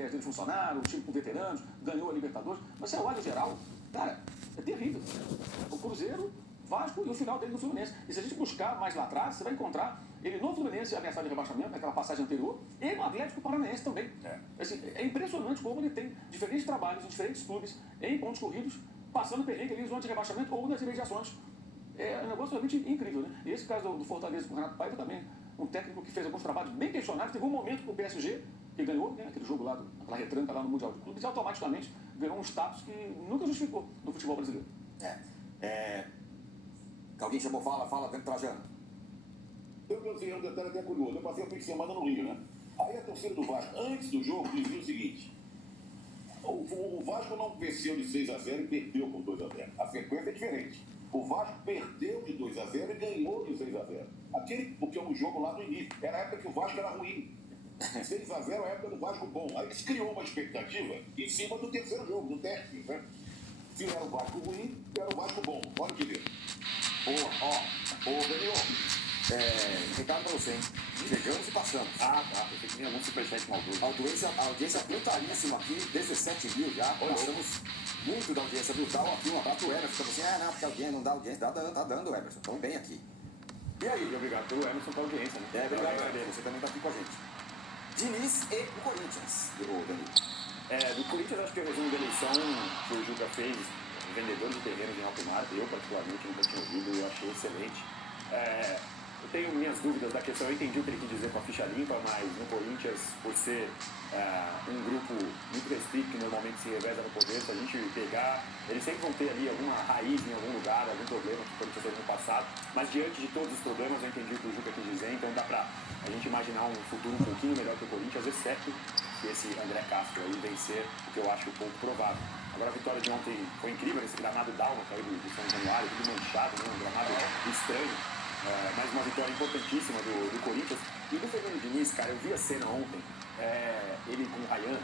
ideias dele funcionaram, o time com veteranos, ganhou a Libertadores. Mas você olha em geral, cara, é terrível. O Cruzeiro, Vasco e o final dele no Fluminense. E se a gente buscar mais lá atrás, você vai encontrar ele no Fluminense ameaçado de rebaixamento, naquela passagem anterior, e no Atlético Paranaense também. Assim, é impressionante como ele tem diferentes trabalhos em diferentes clubes, em pontos corridos, passando perrengue ali, zona de rebaixamento ou nas imediações. É um negócio realmente incrível, né? E esse caso do Fortaleza com o Renato Paiva também, um técnico que fez alguns trabalhos bem questionáveis, teve um momento com o PSG, que ganhou, né, aquele jogo lá, aquela retranca lá no Mundial de Clubes, e automaticamente ganhou um status que nunca justificou no futebol brasileiro. Alguém chamou, fala, Trajano. Eu pensei um detalhe até curioso. Eu passei a fim de semana no Rio, né? Aí a torcida do Vasco, antes do jogo, dizia o seguinte: o Vasco não venceu de 6-0 e perdeu por 2-0. A sequência é diferente. O Vasco perdeu de 2-0 e ganhou de 6-0. Porque é um jogo lá do início. Era a época que o Vasco era ruim. 6-0 é a época do Vasco bom. Aí se criou uma expectativa em cima do terceiro jogo, do teste, né? Se era o Vasco ruim, era o Vasco bom. Olha o que deu. Danilo, recado pra você, hein? Chegamos e passamos. Tá. Eu sei que tem algum superchat maldoso. A audiência brutalíssima aqui, 17 mil já. Passamos muito da audiência, viu? Dá aqui um abraço pro Emerson. Você, não, porque alguém não dá audiência. Tá dando, Emerson. Estamos bem aqui. E aí? E obrigado pelo Emerson pela audiência, né? Obrigado, Emerson. Você também tá aqui com a gente. Diniz e o Corinthians, Danilo. Do Corinthians, acho que o resumo da eleição que o Juca fez, vendedor de terrenos em alto mar, eu particularmente nunca tinha ouvido e eu achei excelente. Eu tenho minhas dúvidas da questão, eu entendi o que ele quis dizer com a ficha limpa, mas no Corinthians, por ser um grupo muito restrito que normalmente se reveza no poder, se a gente pegar, eles sempre vão ter ali alguma raiz em algum lugar, algum problema que o Corinthians teve no passado, mas diante de todos os problemas eu entendi o que o Juca quis dizer, então dá pra a gente imaginar um futuro um pouquinho melhor que o Corinthians, exceto se esse André Castro aí vencer, o que eu acho pouco provável. Agora a vitória de ontem foi incrível, esse gramado dálmata aí do São Januário, tudo manchado, né? Um gramado estranho. Mais uma vitória importantíssima do Corinthians. E do Fernando Diniz, cara, eu vi a cena ontem, ele com o Ryan,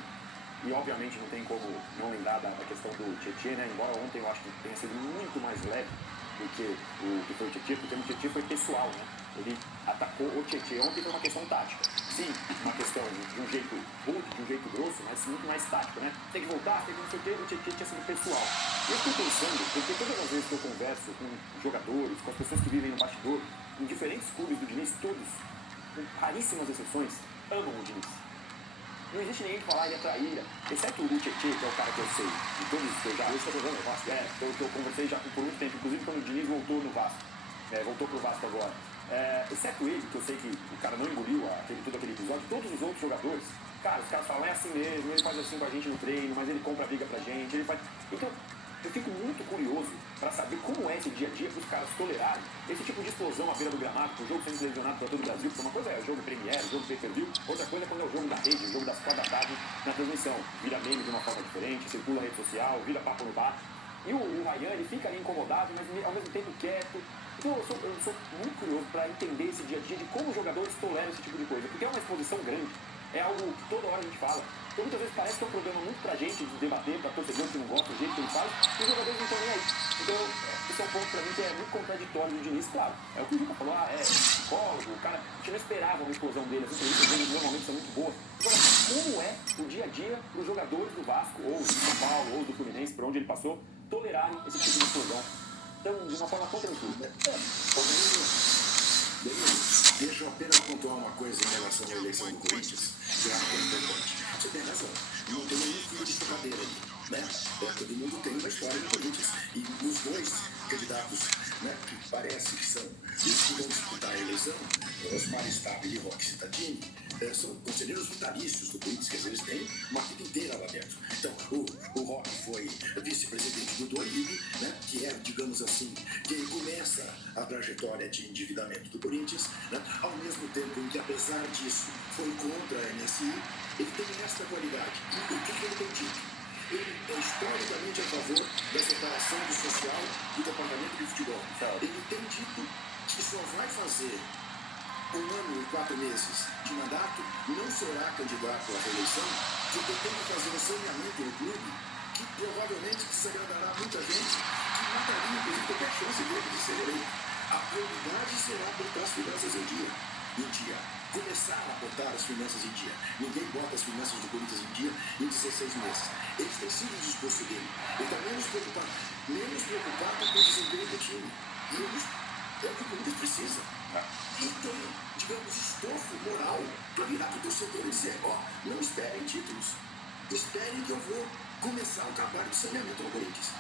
e obviamente não tem como não lembrar da questão do Tietê, né? Embora ontem eu acho que tenha sido muito mais leve do que o que foi o Tietê, porque o Tietê foi pessoal, né? Ele atacou o Tietê. Ontem foi uma questão tática. Sim, uma questão de um jeito rude, de um jeito grosso, mas muito mais tático, né? Tem que voltar, tem que não sei o que, o Tietê tinha sido pessoal. E eu estou pensando, porque todas as vezes que eu converso com jogadores, com as pessoas que vivem no bastidor, em diferentes clubes do Diniz, todos, com raríssimas exceções, amam o Diniz. Não existe ninguém que falar ele é traíra, exceto o Tietê, que é o cara que eu sei, de todos os que eu já... Esse é o Vasco, que eu conversei já por muito tempo, inclusive quando o Diniz voltou no Vasco, voltou pro Vasco agora. Exceto ele, que eu sei que o cara não engoliu todo aquele episódio, todos os outros jogadores, cara, os caras falam, é assim mesmo, ele faz assim com a gente no treino, mas ele compra a briga pra gente, ele faz... Então, eu fico muito curioso para saber como é esse dia a dia para os caras tolerarem esse tipo de explosão à beira do gramado, o jogo sendo televisionado para todo o Brasil, porque uma coisa é o jogo Premiere, o jogo pay-per-view, outra coisa é quando é o jogo da rede, o jogo das 4 da tarde na transmissão. Vira meme de uma forma diferente, circula a rede social, vira papo no bar. E o Ryan, ele fica ali incomodado, mas ao mesmo tempo quieto. Então eu sou muito curioso para entender esse dia a dia de como os jogadores toleram esse tipo de coisa, porque é uma exposição grande, é algo que toda hora a gente fala. Então muitas vezes parece que é um problema muito pra gente de debater, pra torcedor que não gosta do jeito que ele faz, e os jogadores não estão nem aí. Então, esse é um ponto pra mim que é muito contraditório do Diniz, claro. É o que o Juca falou, psicólogo, o cara, a gente não esperava uma explosão dele, as entrevistas normalmente são muito boas. Agora, como é o dia a dia pros jogadores do Vasco, ou do São Paulo, ou do Fluminense, por onde ele passou, tolerarem esse tipo de explosão? Então, de uma forma tão tranquila. Deixa eu apenas pontuar uma coisa em relação à eleição do Corinthians, que eu acho que é importante. Você tem razão, não tem nenhum fio de chocadeira ali, né? Todo mundo tem uma história do Corinthians. E os dois candidatos, né, que parece que são os que vão disputar a eleição, Osmar Stabile e Roque Cittadini, são conselheiros vitalícios do Corinthians, quer dizer, eles têm uma vida inteira lá dentro. Então, o Roque foi vice-presidente do Doribe, né, que é, digamos assim, quem começa a trajetória de endividamento do Corinthians, né, ao mesmo tempo em que, apesar disso, foi contra a MSI, ele tem esta qualidade. E o que ele tem dito? Ele é historicamente a favor da separação do social do departamento de futebol. Ele tem dito que só vai fazer 1 ano e 4 meses de mandato, não será candidato à reeleição, porque tem que fazer um saneamento no clube que provavelmente desagradará muita gente, que mataria inclusive qualquer chance dele de ser eleito. A prioridade será botar as finanças em dia. Começar a botar as finanças em dia. Ninguém bota as finanças do Corinthians em dia 16 meses. Esse tem sido o discurso dele. Ele está menos preocupado com o desempenho do time. É o que o Corinthians precisa. E tem, digamos, estofo moral para virar para o torcedor e dizer, não esperem títulos. Esperem que eu vou começar o trabalho de saneamento no Corinthians.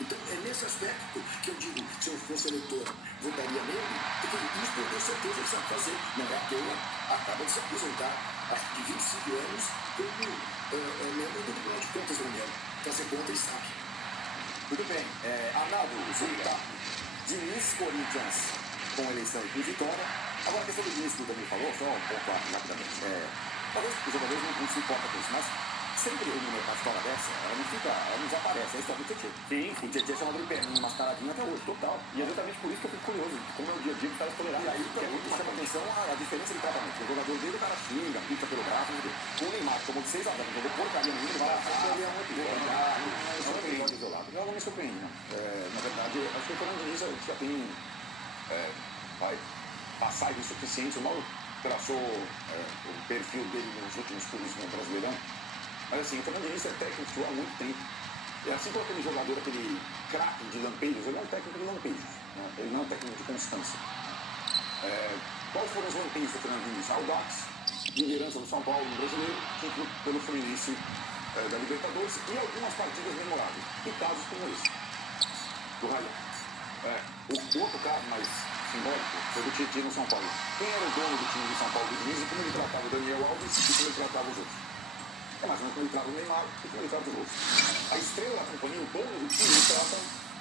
Então, é nesse aspecto que eu digo, se eu fosse eleitor, votaria nele, porque isso eu tenho certeza que ele sabe fazer. Não é à toa, acaba de se aposentar, acho que de 25 anos, como membro do Tribunal de Contas da União. Fazer conta ele sabe. Muito bem. Arnaldo, tá. Diniz, Corinthians, com eleição e com vitória. Agora, a questão do Diniz que o Dani falou, só um pouco rapidamente. Talvez os jogadores não se importam com isso, mas sempre uma história dessa, ela não desaparece, é a história do Tietchan. Sim. O Tietchan é chamado de perninho mascaradinho até hoje, total. E é exatamente por isso que eu fico curioso, de como é o dia a dia que os caras toleraram. E aí também chama atenção a diferença de tratamento. O jogador dele, o cara xinga, pica pelo braço, com o Neymar, tomou de 6 a 0, jogou porcaria no mundo, vai lá, ele é muito bom. Não me surpreende, não. Na verdade, acho que o Fernando Diniz já tem passagens suficientes, o mal traçou o perfil dele nos últimos clubes no Brasileirão. Mas assim, o Fernando Diniz é técnico há muito tempo. É assim como aquele jogador, aquele craque de lampejos, ele é um técnico de lampejos, né? Ele não é um técnico de constância. Quais foram os lampejos do Fernando Diniz? Audax, liderança do São Paulo no Brasileiro, título pelo Fluminense da Libertadores e algumas partidas memoráveis. E casos como esse, do Raia. O outro caso mais simbólico foi do Tietchan no São Paulo. Quem era o dono do time do São Paulo do Diniz e como ele tratava o Daniel Alves e como ele tratava os outros? É mais ou menos como ele trata o Neymar e como ele trata os outros. A estrela da companhia, o dono do time, ele trata,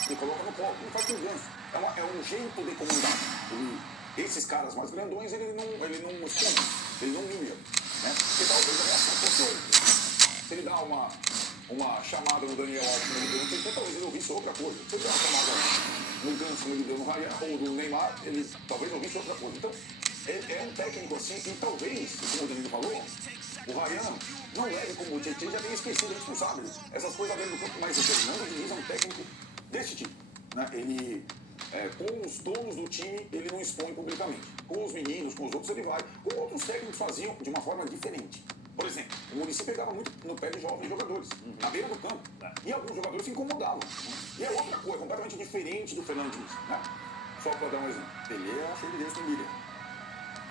ele coloca no colo, ele faz com ganso. É um jeito de comandar. Esses caras mais grandões, ele não esconde, ele não humilha. Né? Porque talvez a reação fosse outra. Se ele dá uma chamada no Daniel Alves no Ganso, então talvez ele ouvisse outra coisa. Se ele dá uma chamada no Ganso, como ele deu no Raia, ou do Neymar, ele talvez ouvisse outra coisa. Então, é um técnico assim, e talvez, como o Danilo falou, o Ryan não leve como o Tietchan, já tem esquecido, a gente não sabe essas coisas dentro do campo, mas o Fernando Diniz é um técnico desse tipo. Né? Ele, com os donos do time, ele não expõe publicamente. Com os meninos, com os outros, ele vai. Como outros técnicos faziam de uma forma diferente. Por exemplo, o Muricy pegava muito no pé de jovens jogadores, na beira do campo. E alguns jogadores se incomodavam. E é outra coisa, completamente diferente do Fernando Diniz. Né? Só para dar um exemplo. Ele é a filha dele tem Miller.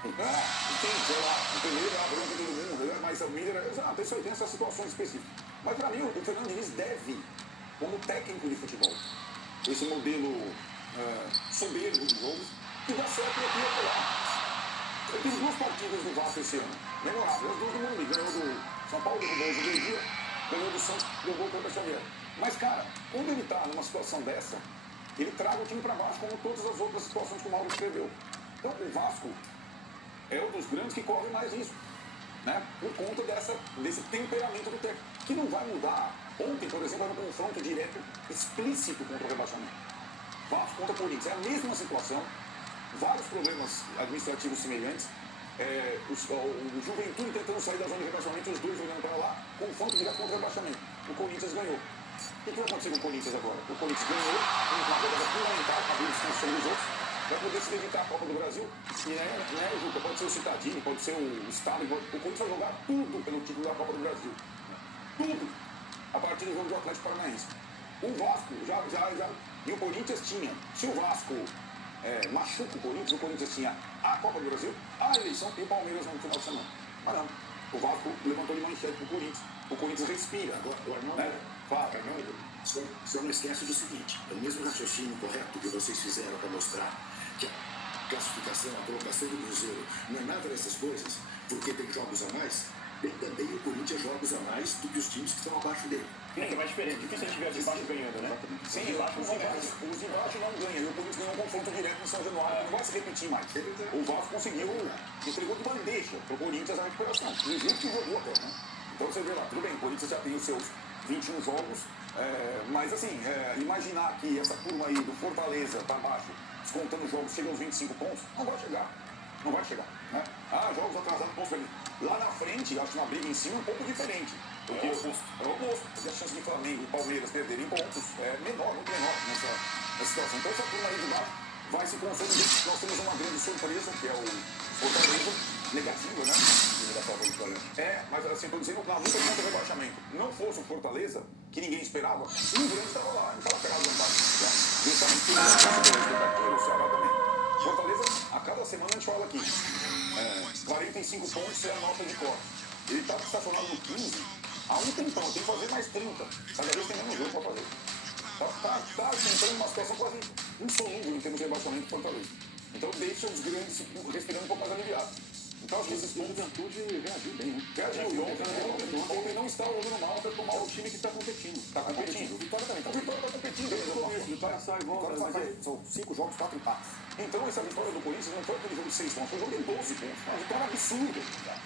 Tem, sei lá, o primeiro é a branca de todo mundo, mas o Miller tem essas situações específicas. Mas para mim, o Fernando Diniz deve, como técnico de futebol, esse modelo soberbo de jogo, que dá certo aqui e acolá. Eu tive 2 partidas do Vasco esse ano, memoráveis, as 2 do Morumbi, ganhou do São Paulo, derrubou o Juventude, ganhou do Santos, derrubou contra o Xavier. Mas, cara, quando ele tá numa situação dessa, ele traga o time para baixo, como todas as outras situações que o Mauro escreveu. Então, o Vasco é um dos grandes que corre mais risco, né? Por conta desse temperamento do técnico, que não vai mudar. Ontem, por exemplo, era um confronto direto, explícito contra o rebaixamento. Vasco contra o Corinthians, é a mesma situação, vários problemas administrativos semelhantes, o Juventude tentando sair da zona de rebaixamento, os dois olhando para lá, confronto direto contra o rebaixamento. O Corinthians ganhou. O que vai acontecer com o Corinthians agora? O Corinthians ganhou, uma jogada fundamental, abriu distância sobre os outros, vai poder se dedicar à Copa do Brasil. E não é o Juca, pode ser o Citadini, pode ser o Estado. O Corinthians vai jogar tudo pelo título da Copa do Brasil. Tudo. A partir do jogo do Atlético Paranaense. O Vasco já. E o Corinthians tinha. Se o Vasco machuca o Corinthians tinha a Copa do Brasil, a eleição e o Palmeiras no final de semana. Mas não. O Vasco levantou de manchete pro Corinthians. O Corinthians respira. Agora, Arnaldo, só não esquece do seguinte, é o mesmo raciocínio correto que vocês fizeram para mostrar que a classificação, a colocação do Cruzeiro não é nada dessas coisas, porque tem jogos a mais, tem também o Corinthians jogos a mais do que os times que estão abaixo dele. Que é mais diferente, difícil a gente ver de baixo ganhando, né? Sim, os de baixo não ganham, e o Corinthians ganhou um confronto direto em São Januário, que não vai se repetir mais. O Vasco conseguiu, entregou de bandeja pro Corinthians a recuperação, do jeito que jogou até, né? Então você vê lá, tudo bem, o Corinthians já tem os seus 21 jogos, mas assim, imaginar que essa turma aí do Fortaleza para baixo, descontando os jogos, chega aos 25 pontos, não vai chegar. Não vai chegar, né? Jogos atrasados, pontos perdidos. Lá na frente, acho que na briga em cima é um pouco diferente. Porque é o oposto. Porque a chance de Flamengo e Palmeiras perderem pontos é menor, muito menor nessa situação. Então essa turma aí de baixo vai se consolidar. Nós temos uma grande surpresa, que é o Fortaleza, negativo, né? Mas assim, estou dizendo, na luta contra o rebaixamento. não fosse o Fortaleza, que ninguém esperava, um grande estava lá, não estava pegado vantagem. Né? Justamente por isso, o Ceará também. Fortaleza, a cada semana a gente fala aqui, 45 pontos é a nota de corte. Ele estava estacionado no 15 há um tempão, tem que fazer mais 30. Cada vez tem menos jogo para fazer. Tá entrando numa situação quase insolúvel em termos de rebaixamento do Fortaleza. Então deixa os grandes respirando um pouco mais aliviados. Então acho que esses pontos de Juventude reagiu bem, né? Reagiu. Ontem não está jogando mal, está tomando o time que está competindo. Está competindo. O Vitória também. O Vitória está competindo. O Vitória sai e volta. São 5 jogos, 4 empates. Então essa vitória do Corinthians não foi aquele jogo de 6 pontos, foi um jogo de 12 pontos. Uma vitória absurda.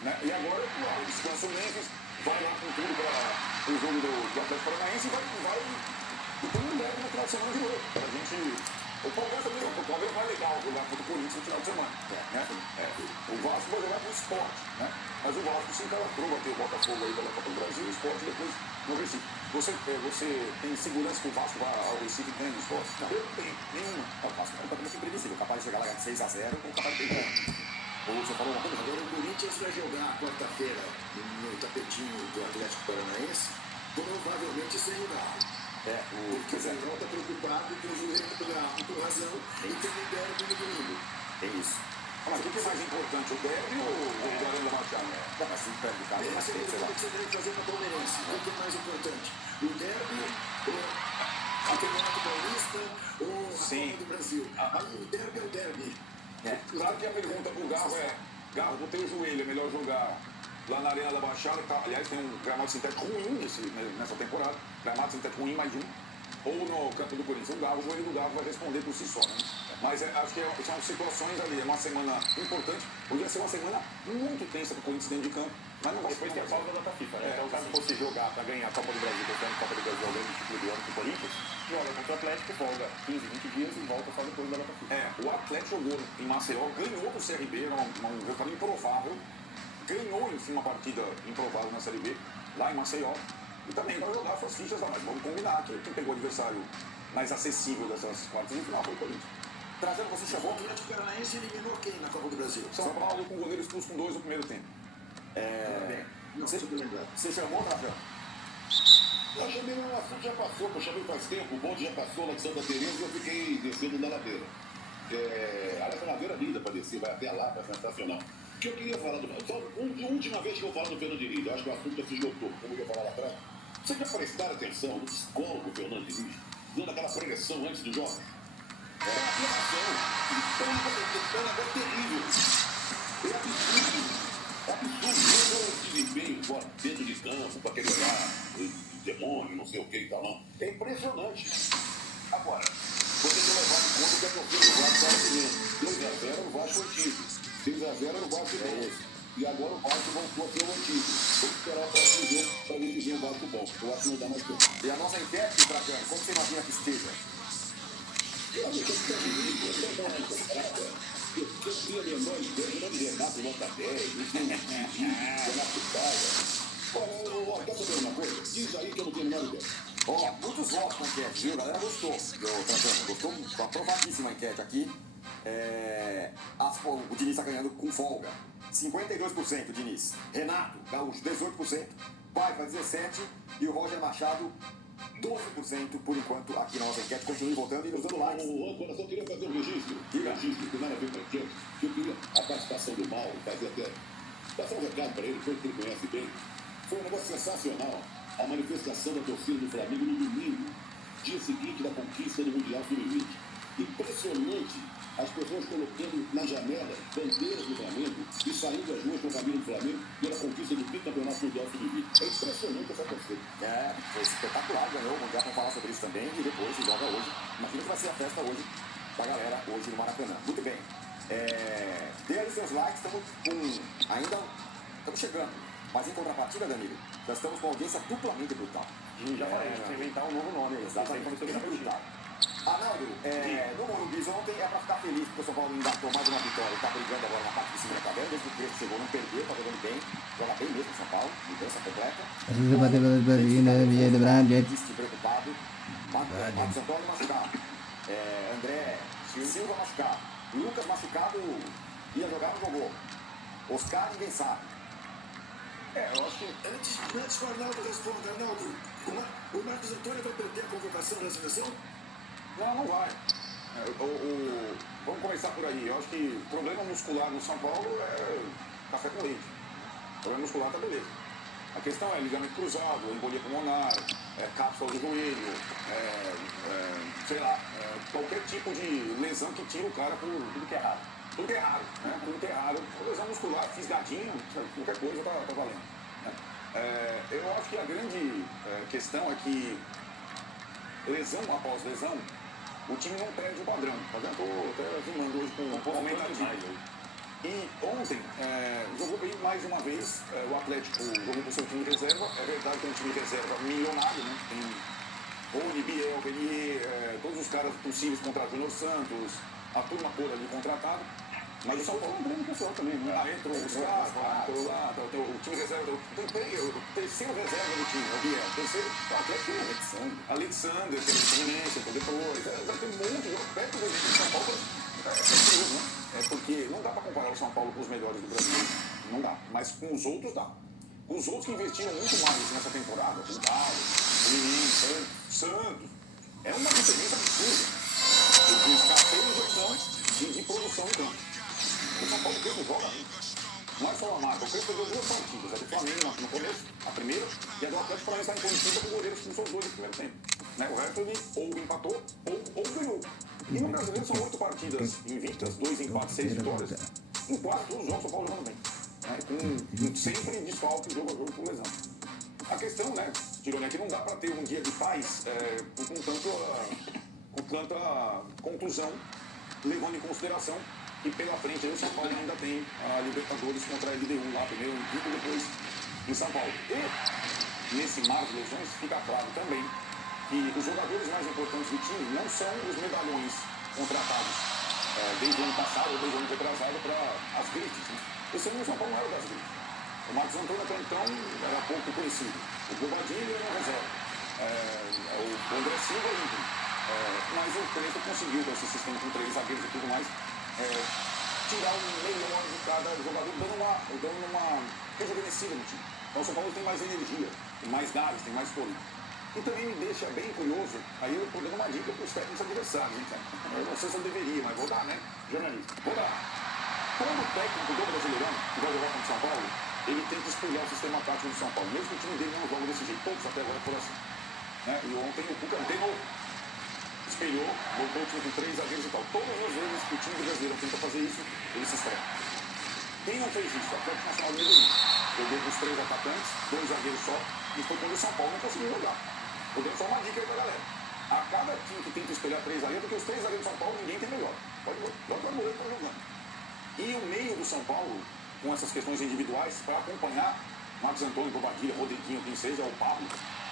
Né? E agora descansa o Memphis, vai lá com tudo para o jogo do Atlético Paranaense e vai e tem um leve no final de semana de novo. Para a gente. O Palmeiras também, talvez mais legal jogar contra o Corinthians no final de semana. Né? O Vasco vai jogar com o Sport, né? Mas o Vasco se encalatrou, vai ter o Botafogo aí pela Copa do Brasil, o Sport depois no Recife. Você tem segurança que o Vasco vá ao Recife e ganhe o Sport? Não, eu não tenho nenhuma. O Vasco é completamente imprevisível, capaz de chegar lá 6-0 ou capaz de perder. Ou você falou uma coisa, agora o Corinthians vai jogar quarta-feira no tapetinho do Atlético Paranaense, provavelmente sem jogar. Porque o Central está preocupado com o Juventude por razão e tem o derby no domingo. É isso. Mas o que é mais importante, o derby ou o Arena da Baixada? Mas se perde o cara, mas tem que você deve fazer para o Palmeirense. O que é mais importante? O derby ou a Campeonato Paulista ou a Copa do Brasil? O derby é o derby. Claro que a pergunta para o Garro é: Garro, no teu joelho é melhor jogar lá na Arena da Baixada, tá? Aliás, tem um gramado sintético ruim nessa temporada, gramado sintético ruim mais um, ou no campo do Corinthians. O joelho do Garro vai responder por si só, né? Mas acho que são situações ali, é uma semana importante, podia ser uma semana muito tensa para o Corinthians dentro de campo, mas não vai ser. Depois tem a pausa da data FIFA, né? Então, caso fosse jogar para ganhar a Copa do Brasil, tentando a Copa do Brasil, alguém do título do ano com o Corinthians, joga contra o Atlético, folga 15, 20 dias e volta só depois da data FIFA. O Atlético jogou em Maceió, ganhou do CRB, era um resultado improvável. Ganhou, enfim, uma partida improvável na Série B, lá em Maceió. E também vai jogar suas fichas lá, mas vamos combinar que quem pegou o adversário mais acessível dessas quartas de final foi o Corinthians. Trazendo, você chamou o Atlético Paranaense e eliminou quem na Copa do Brasil? São Paulo com o goleiro expulso com 2 no primeiro tempo. Você chamou, Trajano? Eu chamei, o assunto já passou, eu chamei faz tempo, o bonde já passou lá de Santa Teresa e eu fiquei descendo da ladeira. Aliás, a ladeira linda para descer, vai até lá, tá sensacional. O que eu queria falar só última vez que eu falo do Fernando Diniz, eu acho que o assunto já se esgotou, como eu ia falar lá atrás. Vocês já prestaram atenção no psicólogo Fernando Diniz, dando aquela progressão antes do jogo? É uma aberração, é um negócio terrível. É absurdo. O desempenho fora, dentro de campo, para aquele olhar, demônio, não sei o que e tal, não. É impressionante. Agora, você tem que levar em conta que a torcida do Vasco está seguindo. 2-0 no Vasco antigo. 6-0 no Vasco novo. E agora o Vasco voltou a ser o antigo. Vamos esperar o próximo jogo para decidir o Vasco bom. Eu acho que não dá mais tempo. E a nossa enquete, Trajano, como você imagina que esteja? Eu tinha a menor ideia de Renato nota 10, Renato Paia. Quer saber uma coisa? Diz aí que eu não tenho a menor ideia. Muitos votos na enquete, viu? A galera gostou. Gostou, aprovadíssima a enquete aqui. O Diniz está ganhando com folga. 52% Diniz. Renato Gaúcho, 18%. Paiva, 17%. E o Roger Machado, 12% por enquanto aqui na nossa enquete. Continue votando e nos dando likes. Eu só queria fazer um registro. Registro, que nada a ver com a enquete. Eu queria a participação do Mauro, fazer até. Passar um recado para ele, coisa que ele conhece bem. Foi um negócio sensacional. A manifestação da torcida do Flamengo no domingo, dia seguinte da conquista do Mundial Sub-20. Impressionante. As pessoas colocando na janela bandeiras do Flamengo e saindo às ruas com a família do Flamengo pela conquista do bicampeonato mundial sub-20. É impressionante essa torcida. Foi espetacular, ganhou o Mundial, vamos falar sobre isso também e depois se joga hoje. Imagina que vai ser a festa hoje da galera, hoje no Maracanã. Muito bem. Dê aí seus likes, ainda estamos chegando. Mas em contrapartida, Danilo, já estamos com audiência duplamente brutal. Já falei, a gente vai inventar um novo nome. Exatamente, brutal. Arnaldo, no Morumbi ontem é para ficar feliz porque o São Paulo engatou mais uma vitória e está brigando agora na parte de cima da tabela, desde que o Crespo chegou, não perdeu, está jogando bem, joga bem mesmo o São Paulo, mudança completa. Disse preocupado, Marcos Antônio machucado, André Silva machucado, Lucas machucado, ia jogar, não jogou. Oscar, ninguém sabe. Eu acho que Antes que o Arnaldo responda, Arnaldo, o Marcos Antônio vai perder a convocação da seleção? não vai. Vamos começar por aí. Eu acho que problema muscular no São Paulo é café com leite. Problema muscular tá beleza. A questão é ligamento cruzado, embolia pulmonar, cápsula do joelho, sei lá, qualquer tipo de lesão que tira o cara por tudo que é raro. Tudo que é raro, né? Tudo que é raro. Lesão muscular, fisgadinho, qualquer coisa tá valendo. Né? Eu acho que a grande questão é que lesão após lesão, o time não perde o padrão. Estou até zoomando hoje com um aumentativo. E ontem, jogou bem mais uma vez. O Atlético jogou com o seu time de reserva. É verdade que é um time de reserva milionário, né? Tem Rony, Biel, Venier, todos os caras possíveis contra Júnior Santos, a turma toda ali contratada. Mas o São Paulo é um grande pessoal também, né? Entrou os caras, entrou lá, o time reserva, o terceiro reserva do time, é o Biel. O terceiro, o Atlético é Alexander, que é o Fluminense, entrou depois. Já tem um monte de jogo perto do São Paulo. Curioso, né? Porque não dá para comparar o São Paulo com os melhores do Brasil. Não dá. Mas com os outros dá. Com os outros que investiram muito mais nessa temporada, o Galo, o Menino, Santos, é uma diferença absurda de escassez de opção e de produção em campo. O São Paulo Crespo joga muito. Não é só uma marca. O Crespo jogou 2 partidas. A do Flamengo no começo, a primeira, e a do Atlético Paranaense está em Curitiba com o goleiro que começou os 2 no primeiro tempo. Né? O resto ele ou empatou ou ganhou. E no brasileiro são 8 partidas invictas, 2 empates, 6 vitórias. Em quase todos os jogos, o São Paulo jogando bem. Com sempre desfalque jogo a jogo por lesão. A questão, né, Tirone, é que não dá para ter um dia de paz com tanta contusão, levando em consideração que pela frente aí, o São Paulo ainda tem a Libertadores contra a LDU lá, primeiro em Quito, depois em São Paulo. E nesse mar de lesões fica claro também que os jogadores mais importantes do time não são os medalhões contratados desde o ano passado ou desde o ano retrasado para as grifes. Né? Esse ano o São Paulo não era das grifes. O Marcos Antônio até então era pouco conhecido. O Bobadilho era reserva. O André Silva ídolo. Mas o Crespo conseguiu, com esse sistema com 3 zagueiros e tudo mais, tirar o melhor de cada jogador, dando uma rejuvenescida no time. Então o São Paulo tem mais energia, tem mais gás, tem mais fôlego. E também me deixa bem curioso, aí eu estou dando uma dica para os técnicos adversários, hein, cara? Eu não sei se eu deveria, mas vou dar, né? Jornalista. Vou dar. Quando o técnico do Brasileirão, que vai jogar contra o São Paulo, ele tenta espelhar o sistema tático do São Paulo, mesmo que o time dele não joga desse jeito. Todos até agora foram assim. Né? E ontem o Cuca de novo espelhou, botou o time com 3 zagueiros e tal. Todas as vezes que o time do Brasileiro tenta fazer isso, ele se estreia. Quem não fez isso? O Atlético Nacional de Medellín. Jogou com os 3 atacantes, 2 zagueiros só, e foi quando o São Paulo não conseguiu jogar. Vou dar só uma dica aí pra galera. A cada time que tenta espelhar 3 zagueiros, porque os 3 zagueiros do São Paulo ninguém tem melhor. Pode o Moreira tá jogando. E o meio do São Paulo, com essas questões individuais, para acompanhar Marcos Antônio, Bobadilha, Rodriguinho, quem seja, o Pablo,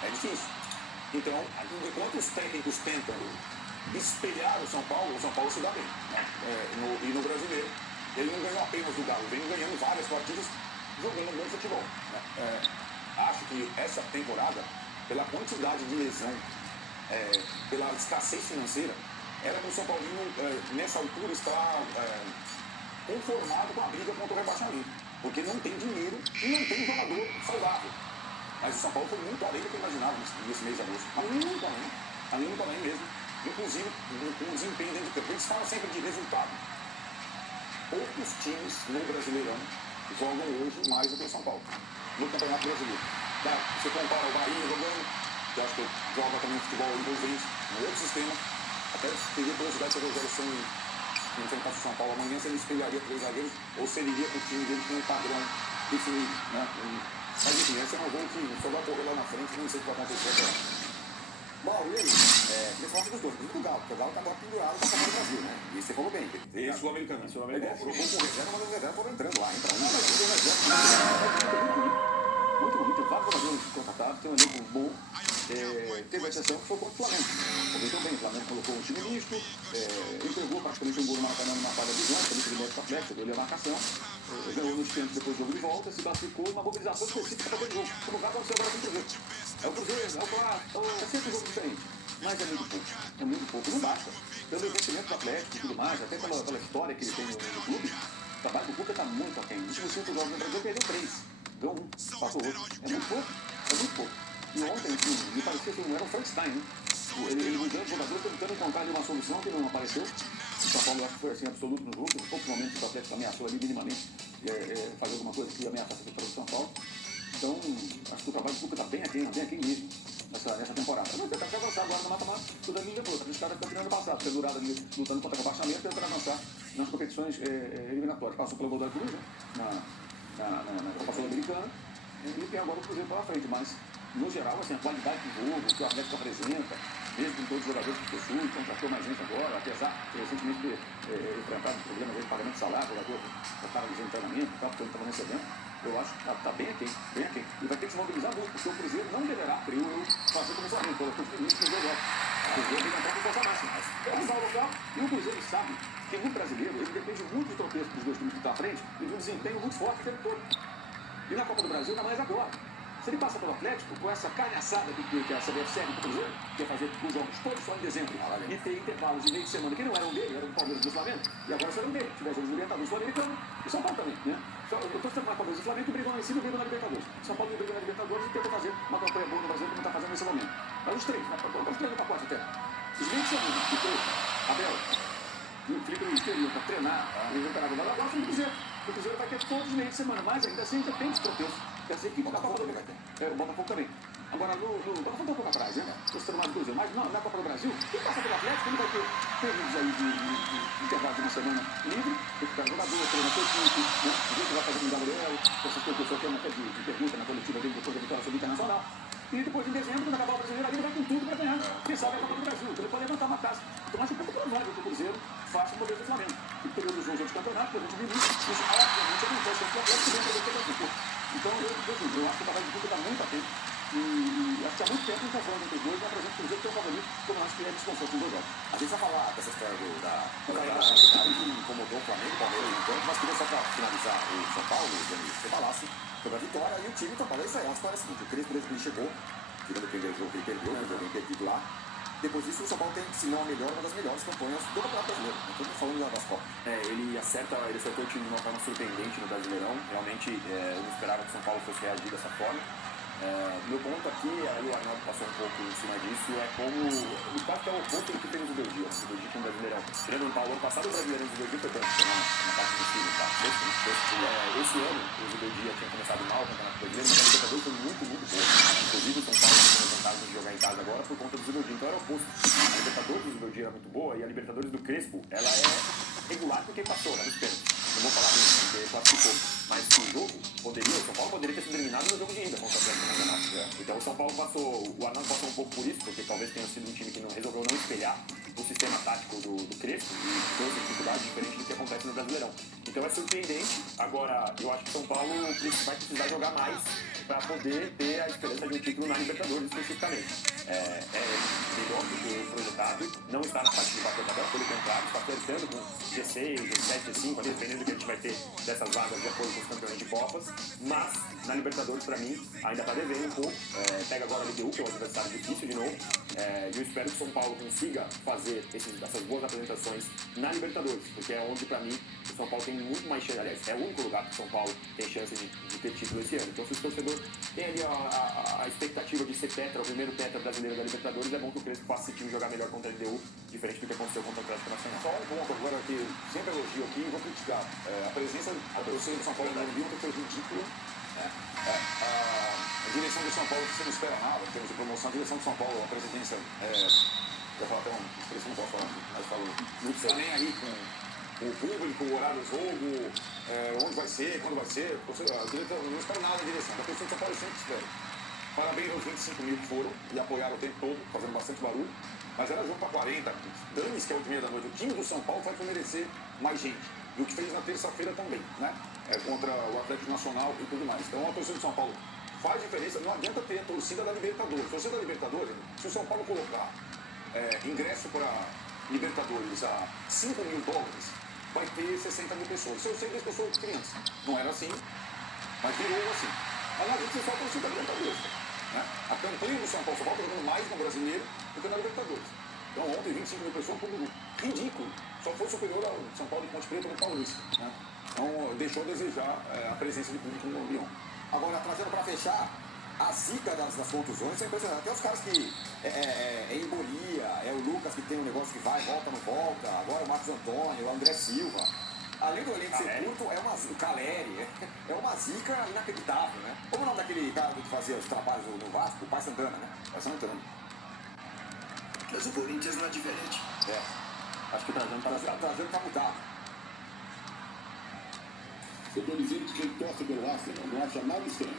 é difícil. Então, enquanto os técnicos tentam espelhar o São Paulo se dá bem. Né? E no Brasileiro, ele não ganhou apenas do Galo, vem ganhando várias partidas jogando bom futebol. Né? Acho que essa temporada, pela quantidade de lesão, pela escassez financeira, era para o São Paulino, nessa altura, estar conformado com a briga contra o rebaixamento. Porque não tem dinheiro e não tem jogador saudável. Mas o São Paulo foi muito além do que eu imaginava nesse mês de agosto. Muito além mesmo. Inclusive, o desempenho dentro do campo. Eles falam sempre de resultado. Poucos times no Brasileirão jogam hoje mais do que o São Paulo. No Campeonato Brasileiro. Você compara o Bahia jogando, que eu acho que joga também futebol envolvente, no outro sistema. Até teria curiosidade de saber o Gerson enfrentar o São Paulo amanhã, se ele espelharia 3 zagueiros, ou se ele iria com o time dele com um padrão definido. Né? Mas enfim, esse é um jogo que só vai correr lá na frente, não sei o que vai acontecer até lá. Bom, e aí? Queria falar dos dois, do Galo, porque o Galo tá agora pendurado na Copa do Brasil, né? E você falou bem. E Sul-Americana. Jogou com reserva, mas os reservas foram entrando lá, entra Muito bonito, tem vários jogadores contratados, tem um elenco bom. Teve a exceção que foi contra o Flamengo. Aproveitou bem, o Flamengo colocou um time misto, entregou praticamente um gol no Maracanã numa falha de João, também teve mérito Atlético, deu-lhe a marcação, ganhou nos tempos depois do jogo de volta, se classificou uma mobilização específica para aquele jogo. Como vai acontecer agora com o Cruzeiro. É o Cruzeiro, é o Clássico, é sempre um jogo diferente. Mas é muito pouco, não basta. Pelo investimento do Atlético e tudo mais, até pela história que ele tem no clube, o trabalho do Cuca está muito aquém. Dos últimos 5 jogos no Brasil, perdeu 3. ganhou um, passou o outro. É muito pouco, é muito pouco. E ontem, me parecia que não era um Frankenstein, né? Ele mudando os jogadores, tentando encontrar ali uma solução que não apareceu. O São Paulo, acho que foi assim, absoluto no jogo. Em poucos momentos o Atlético ameaçou ali minimamente fazer alguma coisa que ameaçasse a vitória do São Paulo. Então, acho que o trabalho do Cuca está bem aqui mesmo, nessa temporada. Não tentar avançar agora no mata-mata, tudo ali depois. Os caras estão tirando passado, pendurado ali, lutando contra o rebaixamento, tentando avançar nas competições eliminatórias. Passou pelo Godoy Cruz, né? na Copa Sul-Americana, e tem agora o Cruzeiro pela frente, mas, no geral, assim, a qualidade do jogo, que o Atlético apresenta, mesmo com todos os jogadores que possui, contratou mais gente agora, apesar de recentemente ter enfrentado problemas de pagamento de salário, jogador já estava em treinamento, porque ele estava recebendo. Eu acho que está bem aquém, bem aquém. E vai ter que se mobilizar muito, porque o Cruzeiro não deverá, creio eu, fazer como o Flamengo, pelo que eu disse no jogo. O Cruzeiro tem que entrar com força máxima. Passar o local, e o Cruzeiro sabe que no brasileiro ele depende muito do tropeço dos dois times que estão à frente e de um desempenho muito forte o tempo todo. E na Copa do Brasil, ainda mais agora. Se ele passa pelo Atlético, com essa carneçada que a CBF serve para o Cruzeiro, que é fazer os jogos todos só em dezembro, e ter intervalos de meio de semana que não eram dele, eram do Palmeiras e do Flamengo, e agora serão dele. Tiver jogos do Libertadores, Sul-Americano e São Paulo também, né? Eu estou sempre com o Palmeiras e o Flamengo que brigam lá em cima e brigam na Libertadores. São Paulo briga na Libertadores e tenta fazer uma campanha boa no Brasil, como está fazendo nesse momento. Mas os três, os três no pacote até. Os meio de semana, que foi Abel e o Felipe Luiz queriam para treinar, eles vão parar agora são do Cruzeiro. O Cruzeiro vai ter todos os meios de semana, mas ainda assim depende dos tropeços. Essa equipe da Copa do Brasil. O Botafogo também. Agora, no Botafogo está um pouco atrás, né? Estou citando mais do Cruzeiro. Mas na Copa do Brasil, quem passa pelo Atlético, ele vai ter períodos aí de intervalo de uma semana livre, recupera o jogador, treina seu equipe, né? O jeito que vai fazer com o Gabriel, essas coisas que o pessoal tem até de pergunta na coletiva dele depois da vitória sobre o Internacional. E depois, em dezembro, quando acabar o Brasileiro, ele vai com tudo para ganhar. Quem sabe a Copa do Brasil, então ele pode levantar uma taça. Então, acho pouco provável que o Cruzeiro faça o modelo do Flamengo. E período dos jogos de campeonato, por exemplo, isso obviamente acontece com o Atlético dentro do campeonato. Então, eu acho que o trabalho de Cuca está muito atento. E acho que há muito tempo não está falando entre os dois, mas apresenta o Cruzeiro que tem um favorito, como eu acho que é desconforto com os dois jogos. A gente vai falar dessa história da que incomodou o Flamengo, o Palmeiras, então, mas queria só para finalizar o São Paulo, Danilo, você falasse sobre a vitória e o time do São Paulo. Isso aí é uma história seguinte: o Crespo, ele chegou, tirando o primeiro jogo que ele perdeu, né, o jogo perdido lá. Depois disso, o São Paulo tem, se não a melhor, uma das melhores campanhas do Campeonato Brasileiro. Não estou falando das Copas. Ele acertou o time de uma forma surpreendente no Brasileirão. Realmente, eu não esperava que o São Paulo fosse reagir dessa forma. Meu ponto aqui, aí o Arnaldo passou um pouco em cima disso, é como o caso que é o oposto do que fez o Zubeldia com o Brasileirão. Tirando o ano passado, o Brasileirão do Zubeldia foi campeão na parte de cima, tá? Esse ano, o Zubeldia tinha começado mal o Campeonato Brasileiro, mas a Libertadores foi muito, muito boa. Inclusive, o São Paulo tem vantagem de jogar em casa agora por conta do Zubeldia. Então era o oposto. A Libertadores do Zubeldia era muito boa e a Libertadores do Crespo, ela é regular porque passou, né? Nos pênaltis. Não vou falar isso, porque classificou. Mas o jogo o São Paulo poderia ter sido eliminado no jogo de ida contra o Atlético Nacional. Então o São Paulo o Arnaldo passou um pouco por isso, porque talvez tenha sido um time que resolveu não espelhar o sistema tático do Crespo e trouxe dificuldade diferente do que acontece no Brasileirão. Então é surpreendente. Agora, eu acho que o São Paulo vai precisar jogar mais para poder ter a esperança de um título na Libertadores especificamente. É melhor do que o projetado, não está na parte de baixo da tabela, pelo contrário, está flertando com G6, G7, G5, ali, dependendo do que a gente vai ter dessas vagas de acordo com os campeões de Copas, mas na Libertadores, para mim, ainda está devendo um pouco. Pega agora a LDU, que é um adversário difícil de novo, e eu espero que o São Paulo consiga fazer essas boas apresentações na Libertadores, porque é onde, para mim, o São Paulo tem muito mais chance, aliás, é o único lugar que o São Paulo tem chance de ter título esse ano. Então, se o torcedor tem ali a expectativa de ser tetra, o primeiro tetra brasileiro da Libertadores, é bom que o Crespo faça esse time jogar melhor contra a LDU, diferente do que aconteceu contra o Atlético Nacional. Só um ponto agora que sempre elogio aqui e vou criticar. A presença da torcida do São Paulo no Morumbi foi ridícula. A direção do São Paulo, você não espera nada em termos de promoção. A direção do São Paulo, a presidência, eu vou até uma expressão, não posso falar, mas falo muito sério. Nem aí com o público, o horário do jogo, onde vai ser, quando vai ser. A direção, não espera nada da direção. A torcida do São Paulo sempre espera. Parabéns aos 25 mil que foram e apoiaram o tempo todo, fazendo bastante barulho. Mas era jogo para 40, dane-se que é 8h30 da noite. O time do São Paulo faz para merecer mais gente. E o que fez na terça-feira também, né? Contra o Atlético Nacional e tudo mais. Então a torcida do São Paulo faz diferença. Não adianta ter a torcida da Libertadores. A torcida da Libertadores, se o São Paulo colocar ingresso para Libertadores a $5 mil, vai ter 60 mil pessoas. Eu sei das pessoas crianças. Não era assim, mas virou assim. Mas não adianta ser só a torcida da Libertadores. Né? A campanha do São Paulo está jogando mais no Brasileiro do que na Libertadores. Então ontem 25 mil pessoas, um público ridículo. Só foi superior ao São Paulo de Ponte Preta no Paulista. Né? Então deixou a desejar a presença de público no Lyon. Agora, trazendo para fechar, a zica das contusões é impressionante. Tem os caras que é embolia, é o Lucas que tem um negócio que vai, volta, não volta, agora o Marcos Antônio, o André Silva. Além do elenco ser curto, o Caleri, é uma zica inacreditável, né? Como é o nome daquele cara que fazia os trabalhos no Vasco? O Pai Santana, né? Pai Santana. Mas o Corinthians não é diferente. Acho que o Trajano Tá mudado. Eu estou dizendo que quem torce pelo Arsenal não acha nada estranho.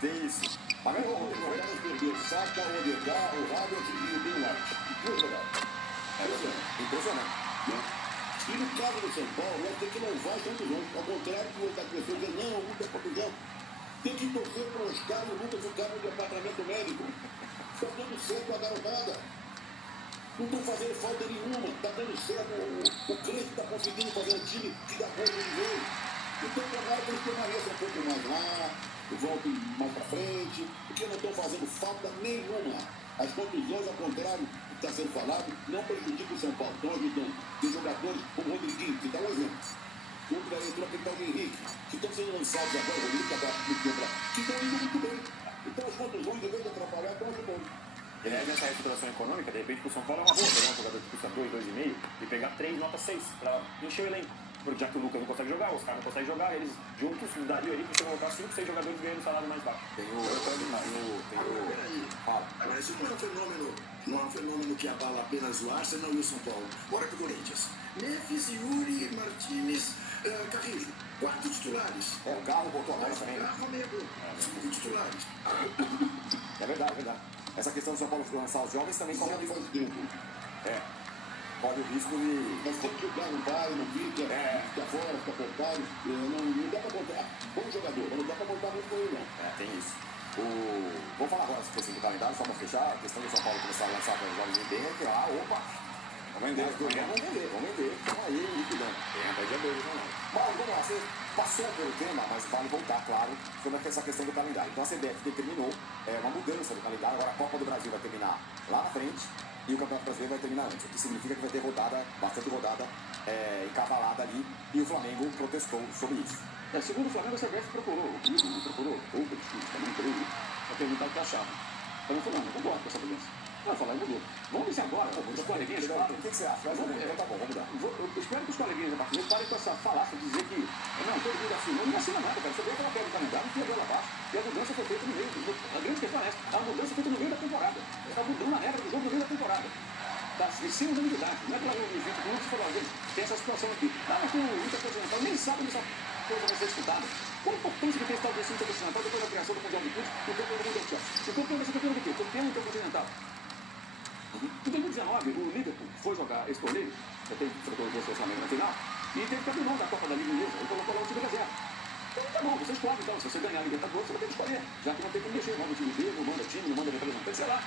Tem isso. Mas Ontem o Palmeiras perdeu o Saka, o Odegaard, o Havertz e o Ben White. Duas jogadas. Impressionante. Né? E no caso do São Paulo, nós temos que louvar os contusões. Ao contrário que outra pessoa diz, não, o Lucas é contusão. Tem que torcer para os caras, o Lucas ficar no departamento médico. Está dando certo a garotada. Não estão fazendo falta nenhuma. Está dando certo. O Crespo está conseguindo fazer um time que dá conta de ver. Então, tomara que eles permaneçam um pouco mais lá, voltem mais para frente, porque não estão fazendo falta nenhuma. As contusões, ao contrário do que está sendo falado, não prejudicam o São Paulo, estão ajudando. Tem jogadores como o Rodriguinho, que dá um exemplo. Entrou aquele tal de Henrique, que estão sendo lançados agora, o Rodrigo está muito bem, que estão indo muito bem. Então, as contusões, em vez de atrapalhar, estão ajudando. Nessa reestruturação econômica, de repente, pro São Paulo é uma boa pegar um jogador que custa 2, 2,5 e pegar 3, nota 6, para encher o elenco. Porque já que o Lucas não consegue jogar, os caras não conseguem jogar, eles juntos dariam ali para você colocar 5, 6 jogadores ganhando salário mais baixo. Agora, isso não é um fenômeno que abala apenas o Arsenal e o São Paulo. Bora pro Corinthians. Neves, Yuri, Martínez, Carrillo. 4 titulares. O Galo botou a mais também. Romero, 5 titulares. É verdade. Essa questão do São Paulo lançar os jovens também corre o risco. Corre o risco de... Mas tem que jogar no bar, no fica fora, fica apertado. Não dá para botar. Bom jogador, mas não dá para botar muito com ele, não. Tem isso. Vamos falar agora essa questão do calendário, só para fechar. A questão do São Paulo começar a lançar os jovens bem é que vamos vender. Estamos aí liquidando. Tem até dia 2, não. Bom, vamos lá, você passou pelo tema, mas vale voltar, claro, sobre essa questão do calendário. Então a CBF determinou uma mudança do calendário. Agora a Copa do Brasil vai terminar lá na frente e o Campeonato Brasileiro vai terminar antes, o que significa que vai ter bastante rodada encavalada ali, e o Flamengo protestou sobre isso. Segundo o Flamengo, a CBF procurou outros clubes também, para perguntar o que achavam. Então eu falei, não concordo com essa mudança. Vai falar, mudou. Vamos dizer agora, os coleguinhas. O que você acha? Tá bom, vamos dar. Eu espero que os coleguinhas da parte parem com essa falácia de dizer que todo mundo assinou. Não assina nada, cara. Você vê que ela pega o calendário e tira ela abaixo. E a mudança foi feita no meio. A grande questão é essa. A mudança foi feita no meio da temporada. Você está mudando a regra do jogo no meio da temporada. Tá, e sem unanimidade. Não é que lá nos 20 minutos você fala, gente, tem essa situação aqui. Mas tem muita coisa continental, nem sabe onde essa coisa vai ser disputada. Qual a importância que tem esse tal desse intercontinental depois da criação do Mundial de Clubes e o campeão do Mundial de Chelsea? O campeão vai ser campeão do quê? Campeão intercontinental. Em 2019, o Liverpool foi jogar esse torneio, tratou o Flamengo na final, e teve que abrir mão da Copa da Liga Inglesa, e colocou lá o time reserva. Então tá bom, você escolhe então, se você ganhar a Libertadores, você vai ter que escolher, já que não tem como mexer, manda o time dele, não manda time, não manda representante, sei lá.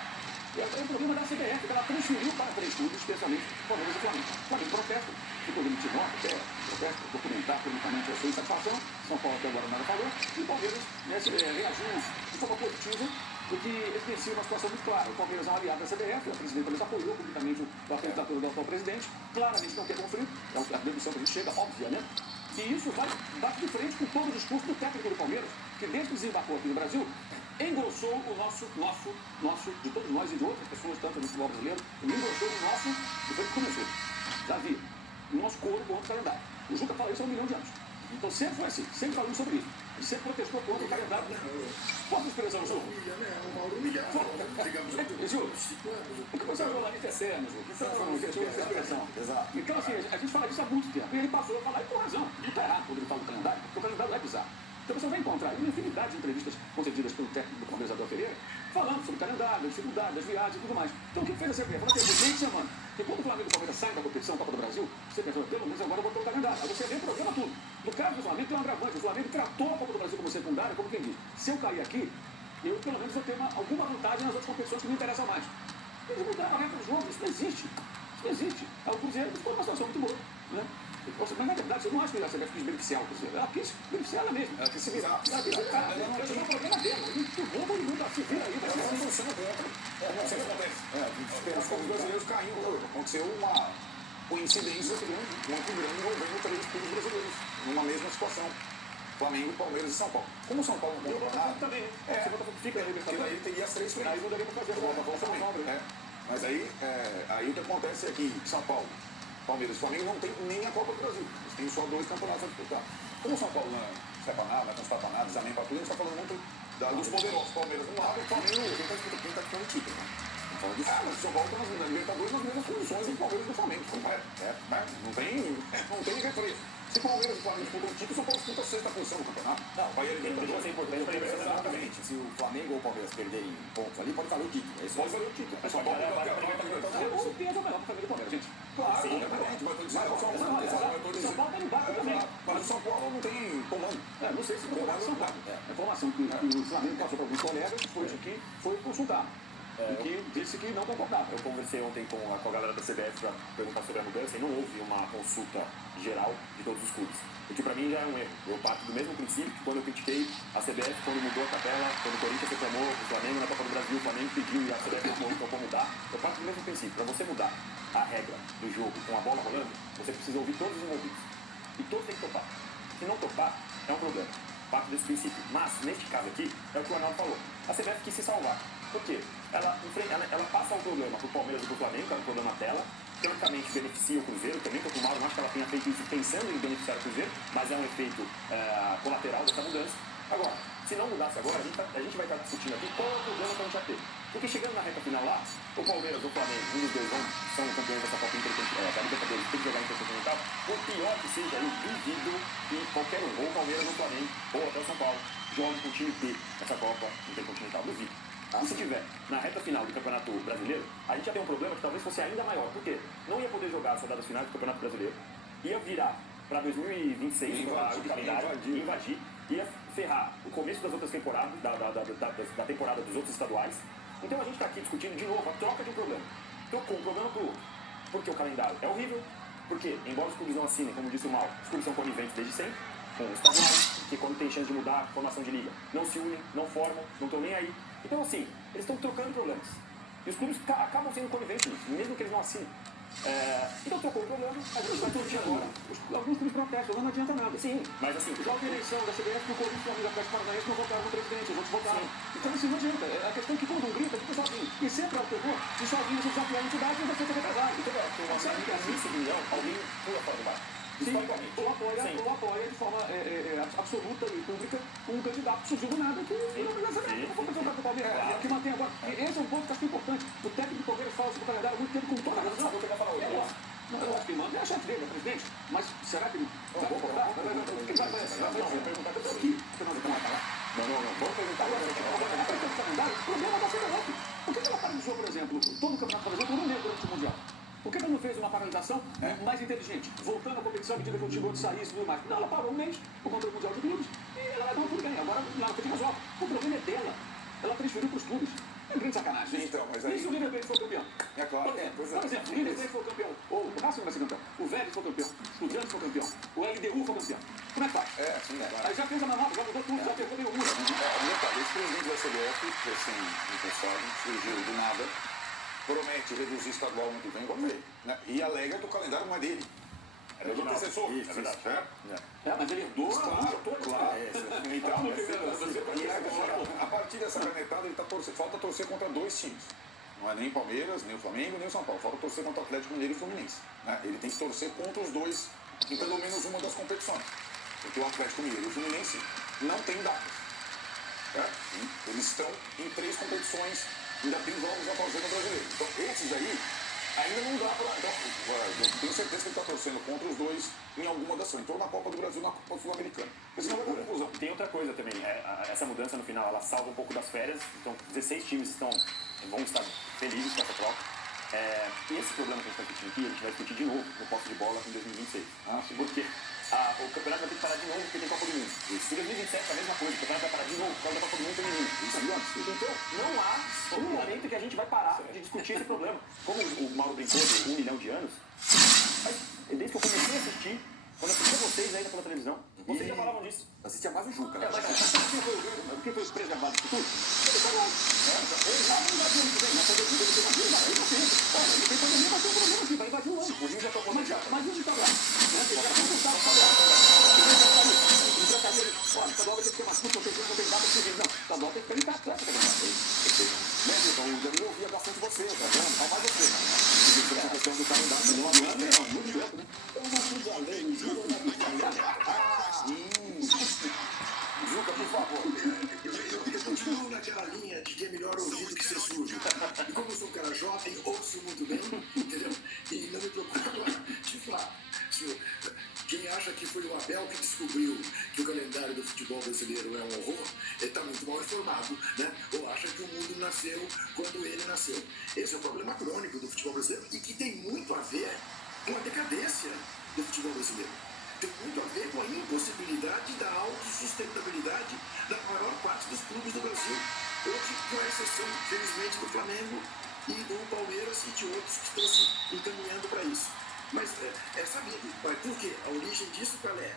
E é o problema da CBF, que ela transferiu para 3 clubes, especialmente Palmeiras e Flamengo. Flamengo protesta, ficou demitido ontem, protesta, documentar publicamente a sua insatisfação, São Paulo até agora nada falou, e o Palmeiras reagiu de forma positiva, porque evidencia uma situação muito clara. O Palmeiras é um aliado da CBF, a presidente também apoiou publicamente a candidatura do atual presidente, claramente não quer conflito, é a demissão que a gente chega, obviamente, e isso vai dar de frente com todo o discurso do técnico do Palmeiras, que desde que desembarcou aqui no Brasil, engrossou o nosso, de todos nós e de outras pessoas, tanto no futebol brasileiro, ele engrossou o nosso, do jeito que começou. Já vi, o nosso couro contra o calendário. O Juca fala isso há 1 milhão de anos. Então sempre foi assim, sempre falando sobre isso. Ele sempre protestou contra o calendário. Qual a expressão, Ju? Ju, o que você falou lá é sério, Ju. Então, essa expressão. Então, assim, a gente fala disso há muito tempo. E ele passou a falar, e com razão. Não está errado quando ele fala do calendário, porque o calendário é bizarro. Então você vai encontrar uma infinidade de entrevistas concedidas pelo técnico do Palmeiras, Abel Ferreira, falando sobre o calendário, as dificuldades, as viagens e tudo mais. Então o que fez a CBF? Ela teve meia semana. E quando o Flamengo e o Palmeiras saem da competição Copa do Brasil, você pensa, pelo menos agora botou o calendário. Aí você vê o programa tudo. No caso do Flamengo tem um agravante. O Flamengo tratou a Copa do Brasil como secundária, como quem diz. Se eu cair aqui, eu pelo menos vou ter alguma vantagem nas outras competições que me interessam mais. Eles mudaram a regra do jogo, isso não existe. Isso não existe. Aí o Cruzeiro ficou numa situação muito boa. Né? Mas na verdade, eu não acho que a CBF quis beneficiar o Cruzeiro. Ela quis beneficiar ela mesma. Ela quis se virar. Ela quis se virar. Esse é o problema dela. Todo mundo se vira aí. Não funciona dentro. Não sei o que acontece. Os brasileiros caindo. Aconteceu uma coincidência muito grande envolvendo 3 clubes brasileiros numa mesma situação. Flamengo, Palmeiras e São Paulo. Como o São Paulo não E o conta Botafogo nada, também, né? Se o Botafogo fica na porque Libertadores, daí ele teria as três frentes. aí não daria pra fazer O Botafogo essa também. manobra. Mas aí o que acontece é que São Paulo, Palmeiras e Flamengo não tem nem a Copa do Brasil. Eles têm só 2 campeonatos a disputar. Como o São Paulo não serve pra nada, não está pra nada, exame pra tudo, a gente está falando muito dos poderosos. Palmeiras não abre, Flamengo. Quem tá disputando o título, né? Então, Mas o São Paulo está na Libertadores nas mesmas condições do Palmeiras e do Flamengo. Não tem referência. Se o Palmeiras e o Flamengo disputam o título, o São Paulo disputa a 6ª posição do campeonato. não, Vai ele Deixa eu ser importante para ele. exatamente. Se o Flamengo ou o Palmeiras perderem pontos ali, pode valer o título. É isso Pode valer o título. O São Paulo Agora vai vai ter pra a O Libertadores. peso é maior pra família do Palmeiras, gente. Claro, Sim, exatamente. Mas eu tô dizendo, Mas São o Paulo São Paulo tá no barco também. Mas o São Paulo não tem comando. Não sei se foi a São Paulo. A informação que o Flamengo passou para alguns colegas foi de que foi consultar. E que disse que não concordava. Eu conversei ontem com a galera da CBF para perguntar sobre a mudança e não houve uma consulta geral de todos os clubes. O que para mim já é um erro. Eu parto do mesmo princípio que quando eu critiquei a CBF, quando mudou a tabela, quando o Corinthians reclamou, o Flamengo na Copa do Brasil, o Flamengo pediu e a CBF reclamou para mudar. Eu parto do mesmo princípio. Para você mudar a regra do jogo com a bola rolando, você precisa ouvir todos os envolvidos. E todos têm que topar. Se não topar, é um problema. Parte desse princípio. Mas, neste caso aqui, é o que o Arnaldo falou. A CBF quis se salvar. Por quê? Ela passa o problema para o Palmeiras e para o Flamengo, que ela colocou na tela. Teoricamente beneficia o Cruzeiro, também estou com o Mauro, não acho que ela tenha feito isso pensando em beneficiar o Cruzeiro, mas é um efeito colateral dessa mudança. Agora, se não mudasse agora, a gente vai estar discutindo aqui qual é o problema que a gente já teve. Porque chegando na reta final lá, o Palmeiras ou o Flamengo, um dos dois são campeões dessa Copa da Libertadores, tem que jogar intercontinental. Por pior que seja, eu duvido que qualquer um, ou o Palmeiras ou o Flamengo, ou até o São Paulo, jogue com o time B essa Copa intercontinental. Duvido. E se tiver na reta final do Campeonato Brasileiro, a gente já tem um problema que talvez fosse ainda maior. Por quê? Não ia poder jogar as rodadas finais do Campeonato Brasileiro, ia virar para 2026, o calendário, invadir, ia ferrar o começo das outras temporadas, da temporada dos outros estaduais. Então a gente está aqui discutindo de novo a troca de um problema. Trocou um problema pro outro. Porque o calendário é horrível, porque, embora os clubes não assinem, como disse o Mal, os clubes são coniventes desde sempre, com os estaduais, que quando tem chance de mudar a formação de liga, não se unem, não formam, não estão nem aí. Então, assim, eles estão trocando problemas. E os clubes acabam sendo coniventes nisso, mesmo que eles não assinem. Então, trocou o problema, a gente vai discutir agora. Alguns clubes protestam, não adianta nada. Sim, mas assim, já houve eleição da CBF no Corinthians, Flamengo, Atlético Paranaense não votaram no presidente, os outros votaram. Então, assim, não adianta. A questão é que quando um grita, fica sozinho. E sempre é o terror, se sozinho se desafiar a entidade, não vai ser represado. Então, sabe que assim, alguém pula fora do barco. sim, ou apoia de forma absoluta e pública um candidato que surgiu do nada que não precisa saber como foi o Palmeiras. Que mantém agora. E esse é um ponto que acho que é importante. O técnico do Palmeiras fala sobre o calendário há muito tempo, com toda a razão. Eu acho que manda é a chefe dele, é presidente. Mas será que vai concordar? Vai perguntar para aqui. Não, vamos perguntar agora. O problema da CBF. Por que ela paralisou, por exemplo, todo o Campeonato Brasileiro por um mês durante o Mundial? Por que ela não fez uma paralisação mais inteligente? Voltando à competição à medida que o time outro saísse e tudo mais. Não, ela parou um mês por conta do Mundial de Clubes e ela levou tudo bem. Agora ela tem resolve. O problema é dela. Ela transferiu para os clubes. É grande sacanagem. Então, mas aí... E se o River Plate for campeão? É claro. Por exemplo, o River Plate for campeão. Ou o Racing vai ser campeão. O Vélez for campeão. O Estudiantes for campeão. O LDU for campeão. Como é que faz? Sim, é claro. Aí já fez a manobra, já mudou tudo, já pegou meio mundo. Esse presidente da CBF, recém-impulsado, surgiu do nada, promete reduzir estadual ano que vem, vamos ver. Né? E alega que o calendário não é dele. É do antecessor. É verdade. Mas ele herdou Claro. E agora, a partir dessa canetada, ele falta torcer contra 2 times. Não é nem Palmeiras, nem o Flamengo, nem o São Paulo. Falta torcer contra o Atlético Mineiro e o Fluminense. Né? Ele tem que torcer contra os dois em pelo menos uma das competições. Porque o Atlético Mineiro e o Fluminense não tem datas. Eles estão em 3 competições, ainda tem jogos a fazer no Brasileiro. Então, esses aí, ainda não dá para... Eu tenho certeza que ele está torcendo contra os dois em alguma das frentes. Ou na Copa do Brasil, na Copa Sul-Americana. Porque senão vai dar confusão. Tem outra coisa também. Essa mudança no final, ela salva um pouco das férias. Então, 16 times vão estar felizes com essa troca. E esse problema que a gente está discutindo aqui, a gente vai discutir de novo no posse de bola em 2026. Porque o campeonato vai ter que parar de novo porque tem Copa do Mundo. Em 2027 é a mesma coisa, o campeonato vai parar de novo por causa da Copa do Mundo feminino. Então, não há um momento que a gente vai parar de discutir esse problema. Como o Mauro brincou de 1 milhão de anos, mas desde que eu comecei a assistir, quando eu assisti vocês ainda pela televisão, vocês já falavam disso. Assistia mais o Juca, né? Mas o que foi preservado disso tudo? Ele está lá. Ele não vai vir ano que vem, mas fazer tudo ele tem que vir lá. Ele não tem. Olha, ele tem pandemia, mas tem um problema aqui, vai invadir um ano. O Rio já tocou no já. Mas onde está lá? Ele já está lá. eu ouvia bastante você, tá vendo? Fala mais você. Essa questão do calendário. Não, muito tempo, né? Eu não fiz a lei, o Júlio não fiz a lei. Juca, por favor. Eu continuo naquela linha de que é melhor ouvir do que ser surdo. E como eu sou um cara jovem, ouço muito bem, entendeu? E não me preocupo agora. De fato, quem acha que foi o Abel que descobriu que o calendário do futebol brasileiro é um horror, ele está muito mal informado, né? Ou acha que o mundo nasceu quando ele nasceu. Esse é o problema crônico do futebol brasileiro e que tem muito a ver com a decadência do futebol brasileiro. Tem muito a ver com a impossibilidade da autossustentabilidade da maior parte dos clubes do Brasil. Hoje, com a exceção, felizmente, do Flamengo e do Palmeiras e de outros que estão se encaminhando para isso. Mas é sabido. Mas por quê? A origem disso qual é?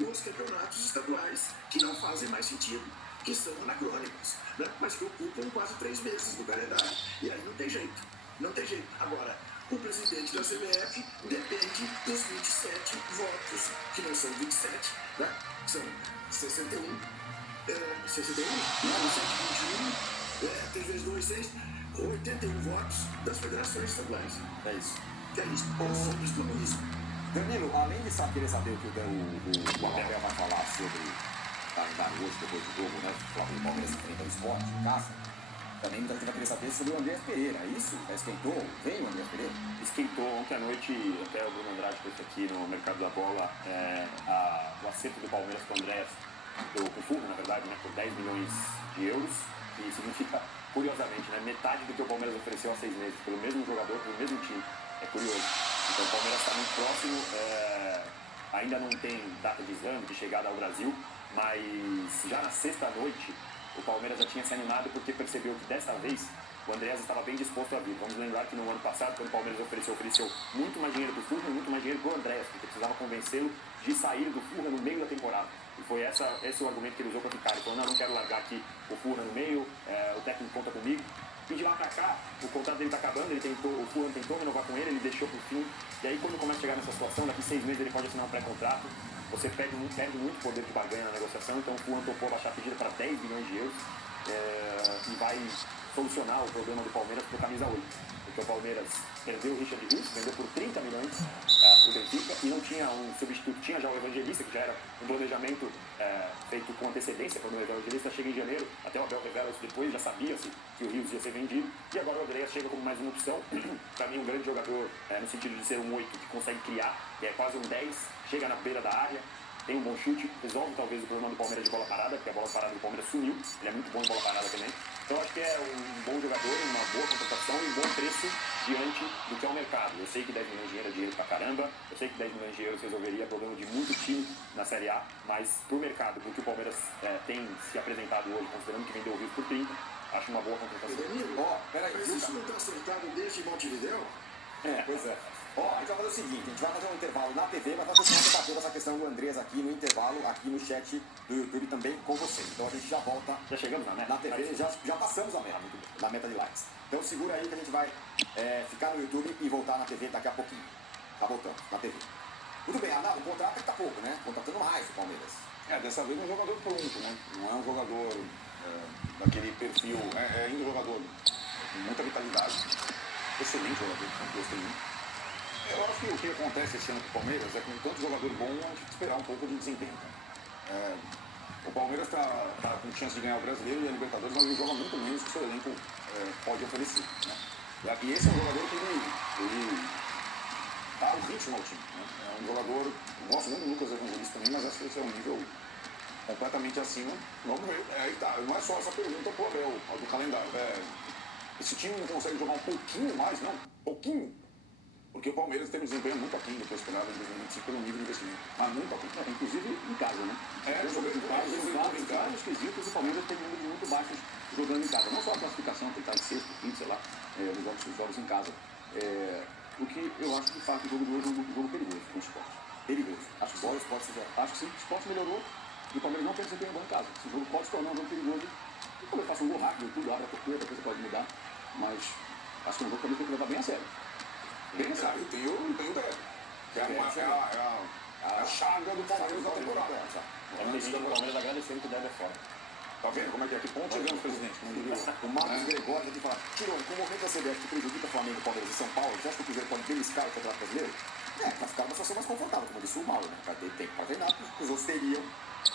Os campeonatos estaduais que não fazem mais sentido, que são anacrônicos, né? Mas que ocupam quase 3 meses do calendário. E aí não tem jeito. Não tem jeito. Agora, o presidente da CBF depende dos 27 votos, que não são 27, né? São 61, 61, 21, 3 vezes 2, 6, 81 votos das federações estaduais. É isso. É isso. É simples como isso. Danilo, além de querer saber o que o Abel vai falar sobre o calendário hoje, depois do jogo, né? O Palmeiras enfrenta o Sport em casa. Também muita gente vai querer saber sobre o Andrés Pereira. Isso? Já esquentou? Vem o Andrés Pereira? Esquentou ontem à noite, até o Bruno Andrade trouxe aqui no Mercado da Bola, o acerto do Palmeiras com o Andrés, com o Furno, na verdade, né, por 10 milhões de euros, que significa, curiosamente, né, metade do que o Palmeiras ofereceu há 6 meses, pelo mesmo jogador, pelo mesmo time. É curioso. Então o Palmeiras está muito próximo, ainda não tem data de exame, de chegada ao Brasil, mas já na sexta-noite o Palmeiras já tinha se animado porque percebeu que dessa vez o Andrés estava bem disposto a vir. Vamos lembrar que no ano passado, quando o Palmeiras ofereceu muito mais dinheiro para o Furna e muito mais dinheiro para o Andrés, porque precisava convencê-lo de sair do Furna no meio da temporada. E foi esse o argumento que ele usou para ficar. Ele falou, não quero largar aqui o Furna no meio, o técnico conta comigo. E de lá para cá, o contrato dele está acabando, o Furna tentou renovar com ele deixou por fim. E aí quando começa a chegar nessa situação, daqui 6 meses ele pode assinar um pré-contrato, você perde muito poder de barganha na negociação, então o Furna topou baixar a pedida para 10 milhões de euros e vai solucionar o problema do Palmeiras por camisa 8. Porque o Palmeiras perdeu o Richard Rios, vendeu por 30 milhões o Benfica e não tinha um substituto, tinha já o Evangelista, que já era um planejamento feito com antecedência, quando o Evangelista chega em janeiro, até o Abel revela isso depois, já sabia-se que o Rios ia ser vendido, e agora o Andrés chega como mais uma opção, para mim um grande jogador, no sentido de ser um 8 que consegue criar, que é quase um 10, chega na beira da área, tem um bom chute, resolve talvez o problema do Palmeiras de bola parada, porque a bola parada do Palmeiras sumiu, ele é muito bom em bola parada também. Então acho que é um bom jogador, uma boa contratação e um bom preço diante do que é o mercado. Eu sei que 10 milhões de euros é dinheiro pra caramba, eu sei que 10 milhões de euros resolveria problema de muito time na Série A, mas pro mercado, porque o Palmeiras tem se apresentado hoje, considerando que vendeu o Rio por 30, acho uma boa contratação. Peraí, mas isso não está acertado desde Montevidéu? Pois é. A gente vai fazer o seguinte, a gente vai fazer um intervalo na TV, mas vai continuar debatendo essa questão do Andrés aqui no intervalo, aqui no chat do YouTube também com você. Então a gente já volta. Já chegamos na meta? Na TV, já passamos a meta, na meta de likes. Então segura aí que a gente vai ficar no YouTube e voltar na TV daqui a pouquinho. Tá voltando, na TV. Muito bem, Arnaldo, o contrato tá pouco, né? Contratando mais o Palmeiras. Dessa vez um jogador pronto, né? Não é um jogador daquele perfil, ainda um jogador com muita vitalidade. Excelente jogador, gostei muito. Eu acho que o que acontece esse ano com o Palmeiras é que com tanto jogador bom, a gente tem que esperar um pouco de desempenho. O Palmeiras está com chance de ganhar o Brasileiro e a Libertadores, mas ele joga muito menos que o seu elenco pode oferecer. Né? E esse é um jogador que ele dá o ritmo ao time. Né? É um jogador, eu gosto muito do Lucas Evangelista também, mas acho que esse é um nível completamente acima. Vamos ver, aí tá. Não é só essa pergunta pro Abel, do calendário. Esse time não consegue jogar um pouquinho mais, não? Pouquinho? Porque o Palmeiras teve um desempenho muito aquém do que eu esperava em 2025 pelo nível de investimento. Mas muito aquém. Inclusive em casa, né? Em vários quesitos, o Palmeiras tem números muito baixos jogando em casa. Não só a classificação, tem que estar em sexto, quinto, sei lá, nos jogos em casa. O que eu acho que de fato o jogo de hoje é um jogo perigoso com o Sport. Perigoso. Acho que o Sport sim, o Sport melhorou e o Palmeiras não tem desempenho bom em casa. Esse jogo pode se tornar um jogo perigoso. O Palmeiras faça um gol rápido, tudo, abre a porteira, a coisa pode mudar. Mas acho que é um jogo que o Palmeiras tem que levar bem a sério. Bem a sério. Tem o Débora, que é a chaga do Palmeiras da temporada. Tem gente do Palmeiras agradecendo que o Débora é fora. Tá vendo como é que é? Que ponto chegamos, presidente? O Marcos Gregório aqui fala, Tirone, com o momento da CBF que prejudica Flamengo, Palmeiras e São Paulo, você acha que o Cruzeiro pode beliscar o Campeonato Brasileiro? Pra ficar numa situação mais confortável, como disse o Mauro, né? Vai ter tempo pra treinar, porque os outros teriam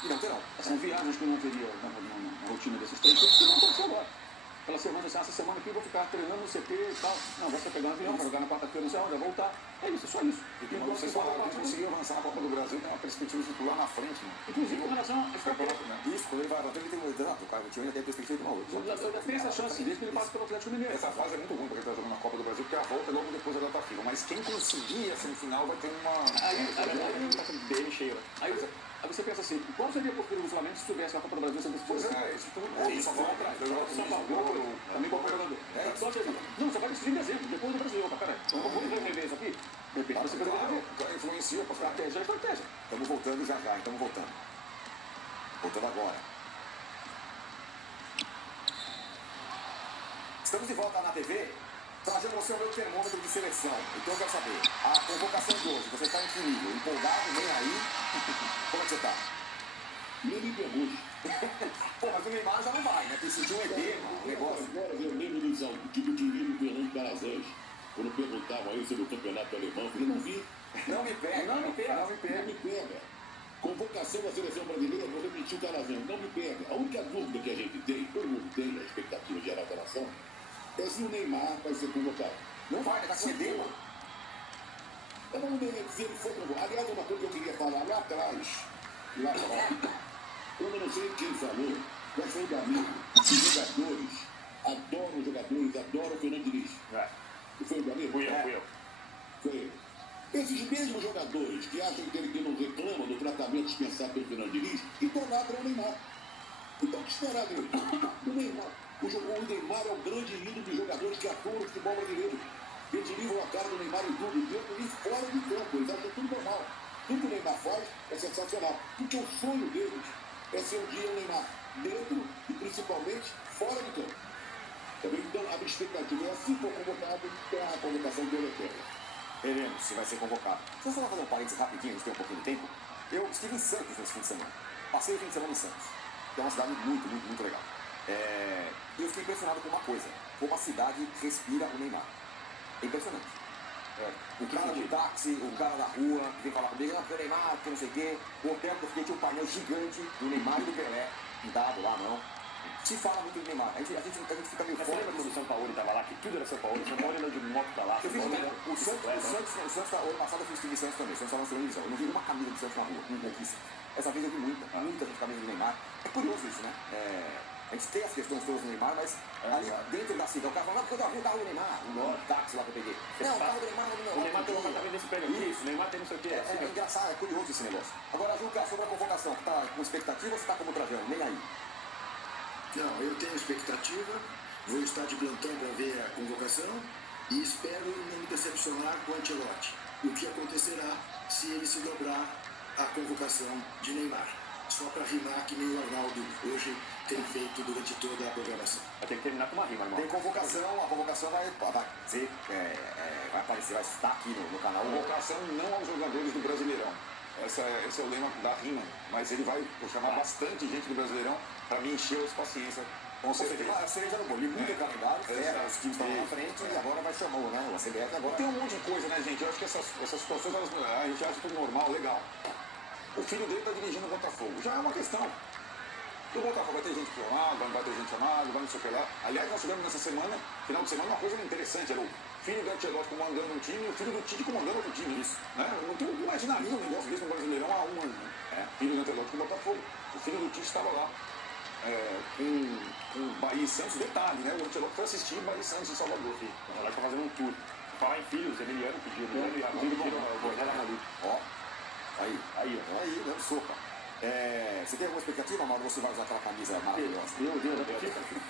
e não terão. São viagens que eu não teria na rotina desses três, porque não aconteceu agora. Aquela semana, assim, essa semana aqui eu vou ficar treinando no CT e tal. Não, vai pegar um avião, vai jogar na quarta-feira, não sei onde, vai voltar. É isso, é só isso. E como vocês falaram, a gente conseguiu avançar na Copa do Brasil, tem uma perspectiva de titular na frente, né? Inclusive com relação a estratégia. Isso, quando ele vai avançar, ele tem um exato, o cara tinha ainda tem a perspectiva de uma outra. Tem essa chance, desde que ele passe pelo Atlético Mineiro. Essa fase é muito ruim porque ele está jogando na Copa do Brasil, porque a volta é logo depois da data FIFA. Mas quem conseguir a semifinal vai ter uma... Aí Tá com o BM cheio, né? Aí você pensa assim, qual seria o perfil do Flamengo se soubesse a Copa do Brasil sendo Pois decidida? é, isso tudo. Isso, só vai atrás. São Paulo, também qual jogador? Só que não, só vai decidir em dezembro, depois do Brasil. Opa, peraí, vamos rever isso aqui? De repente você poderia ver. Influencia para Estratégia é estratégia. Estamos voltando já, estamos voltando. Voltando agora. Estamos de volta na TV. Trazendo você o meu termômetro de seleção. Então eu quero saber, a convocação de hoje, você está em que nível? Empolgado, nem aí? Como é que você está? Nem me pergunte. Pô, mas o Neymar já não vai, né? Tem sentiu um edema, um negócio. Agora eu lembro do tipo querido Fernando Calazans, quando perguntavam aí sobre o campeonato alemão, eu falei, não vi. Não me pega, não me pega, não me Não pega. me pega. Convocação da seleção brasileira, vou repetir o Calazans, não me pega. A única dúvida que a gente tem, todo mundo tem, a expectativa geral da nação, é se o Neymar vai ser convocado. Não vai, tá com edema. Eu não me lembro se ele foi convocado. Aliás, uma coisa que eu queria falar lá atrás, quando eu não sei quem falou, já foi do amigo, os jogadores, adoro os jogadores, adoro o Fernando Diniz. E foi do amigo? Fui eu. Foi ele. Esses mesmos jogadores que acham que ele não reclama do tratamento dispensado pelo Fernando Diniz, idolatram o Neymar. Então, o que esperar dele? O Neymar. O Neymar é o grande ídolo dos jogadores que atuam no futebol brasileiro. Eles livam a cara do Neymar em tudo, dentro e fora de campo. Eles acham tudo normal. Tudo que o Neymar faz é sensacional. Porque o sonho deles é ser um dia o Neymar dentro e principalmente fora de campo. Então, a minha expectativa é, se for convocado, é a convocação dele é Veremos se vai ser convocado. Deixa eu só fazer um parênteses rapidinho, a gente tem um pouquinho de tempo. Eu estive em Santos nesse fim de semana. Passei o fim de semana em Santos, que é uma cidade muito, muito, muito legal. E eu fiquei impressionado com uma coisa, como a cidade respira o Neymar. É impressionante. O cara do táxi, o cara da rua, que vem falar comigo, que o Neymar, que não sei o quê. O hotel que eu fiquei tinha um painel gigante do Neymar e do Pelé, pintado lá, não. Se fala muito do Neymar, a gente fica meio Mas você lembra quando o São Paulo estava lá, que tudo era São Paulo? O São Paulo andou de moto pra lá. Eu fiz o Santos, ano passado eu fiz time Santos também, o Santos estava na segunda divisão. Eu não vi uma camisa do Santos na rua, um conquista. Essa vez eu vi muita gente camisa do Neymar. É curioso isso, né? A gente tem as questões todas do Neymar, mas ali dentro da cidade, o cara fala, não, porque eu vi o carro do Neymar, o táxi lá que eu peguei. Não, o carro do Neymar, O Neymar tem um apartamento desse prédio aqui, o Neymar tem não sei o quê. É engraçado, é curioso esse negócio. Agora, Juca, sobre a convocação, que tá com expectativa ou você tá como Trajano? Nem aí. Não, eu tenho expectativa, vou estar de plantão para ver a convocação e espero não me decepcionar com o Ancelotti. O que acontecerá se ele se dobrar à convocação de Neymar? Só para rimar que nem o Arnaldo hoje tem feito durante toda a programação. Vai ter que terminar com uma rima, irmão. Tem convocação, a convocação vai dizer, vai aparecer, vai estar aqui no canal. Convocação não aos jogadores do Brasileirão. Esse é o lema da rima. Mas ele vai chamar bastante gente do Brasileirão para me encher as paciência. Com certeza. A cereja no bolo, limita o calendário, os times estão lá na frente e agora vai chamar, né? O CBF agora. Tem um monte de coisa, né, gente? Eu acho que essas situações, a gente acha tudo normal, legal. O filho dele está dirigindo o Botafogo. Já é uma questão. O Botafogo vai ter gente chamada, não vai ter gente chamada, vai não sei o que lá. Aliás, nós tivemos nessa semana, final de semana, uma coisa interessante. Era o filho do Ancelotti comandando um time e o filho do Tite comandando outro time. Isso. Né? Eu não imaginaria um negócio desse no Brasileirão há um ano. Filho do Ancelotti com o Botafogo. O filho do Tite estava lá. Com Bahia e Santos, detalhe, né? O Ancelotti foi assistir Bahia e Santos em Salvador. O Ancelotti tá fazendo um tour. Falar em filhos, Emiliano pediu, Emiliano e Ramon pediram o Borrella Maluco. Ó, aí, dando sopa. Você tem alguma expectativa, Mauro? Você vai usar aquela camisa maravilhosa? Meu Deus,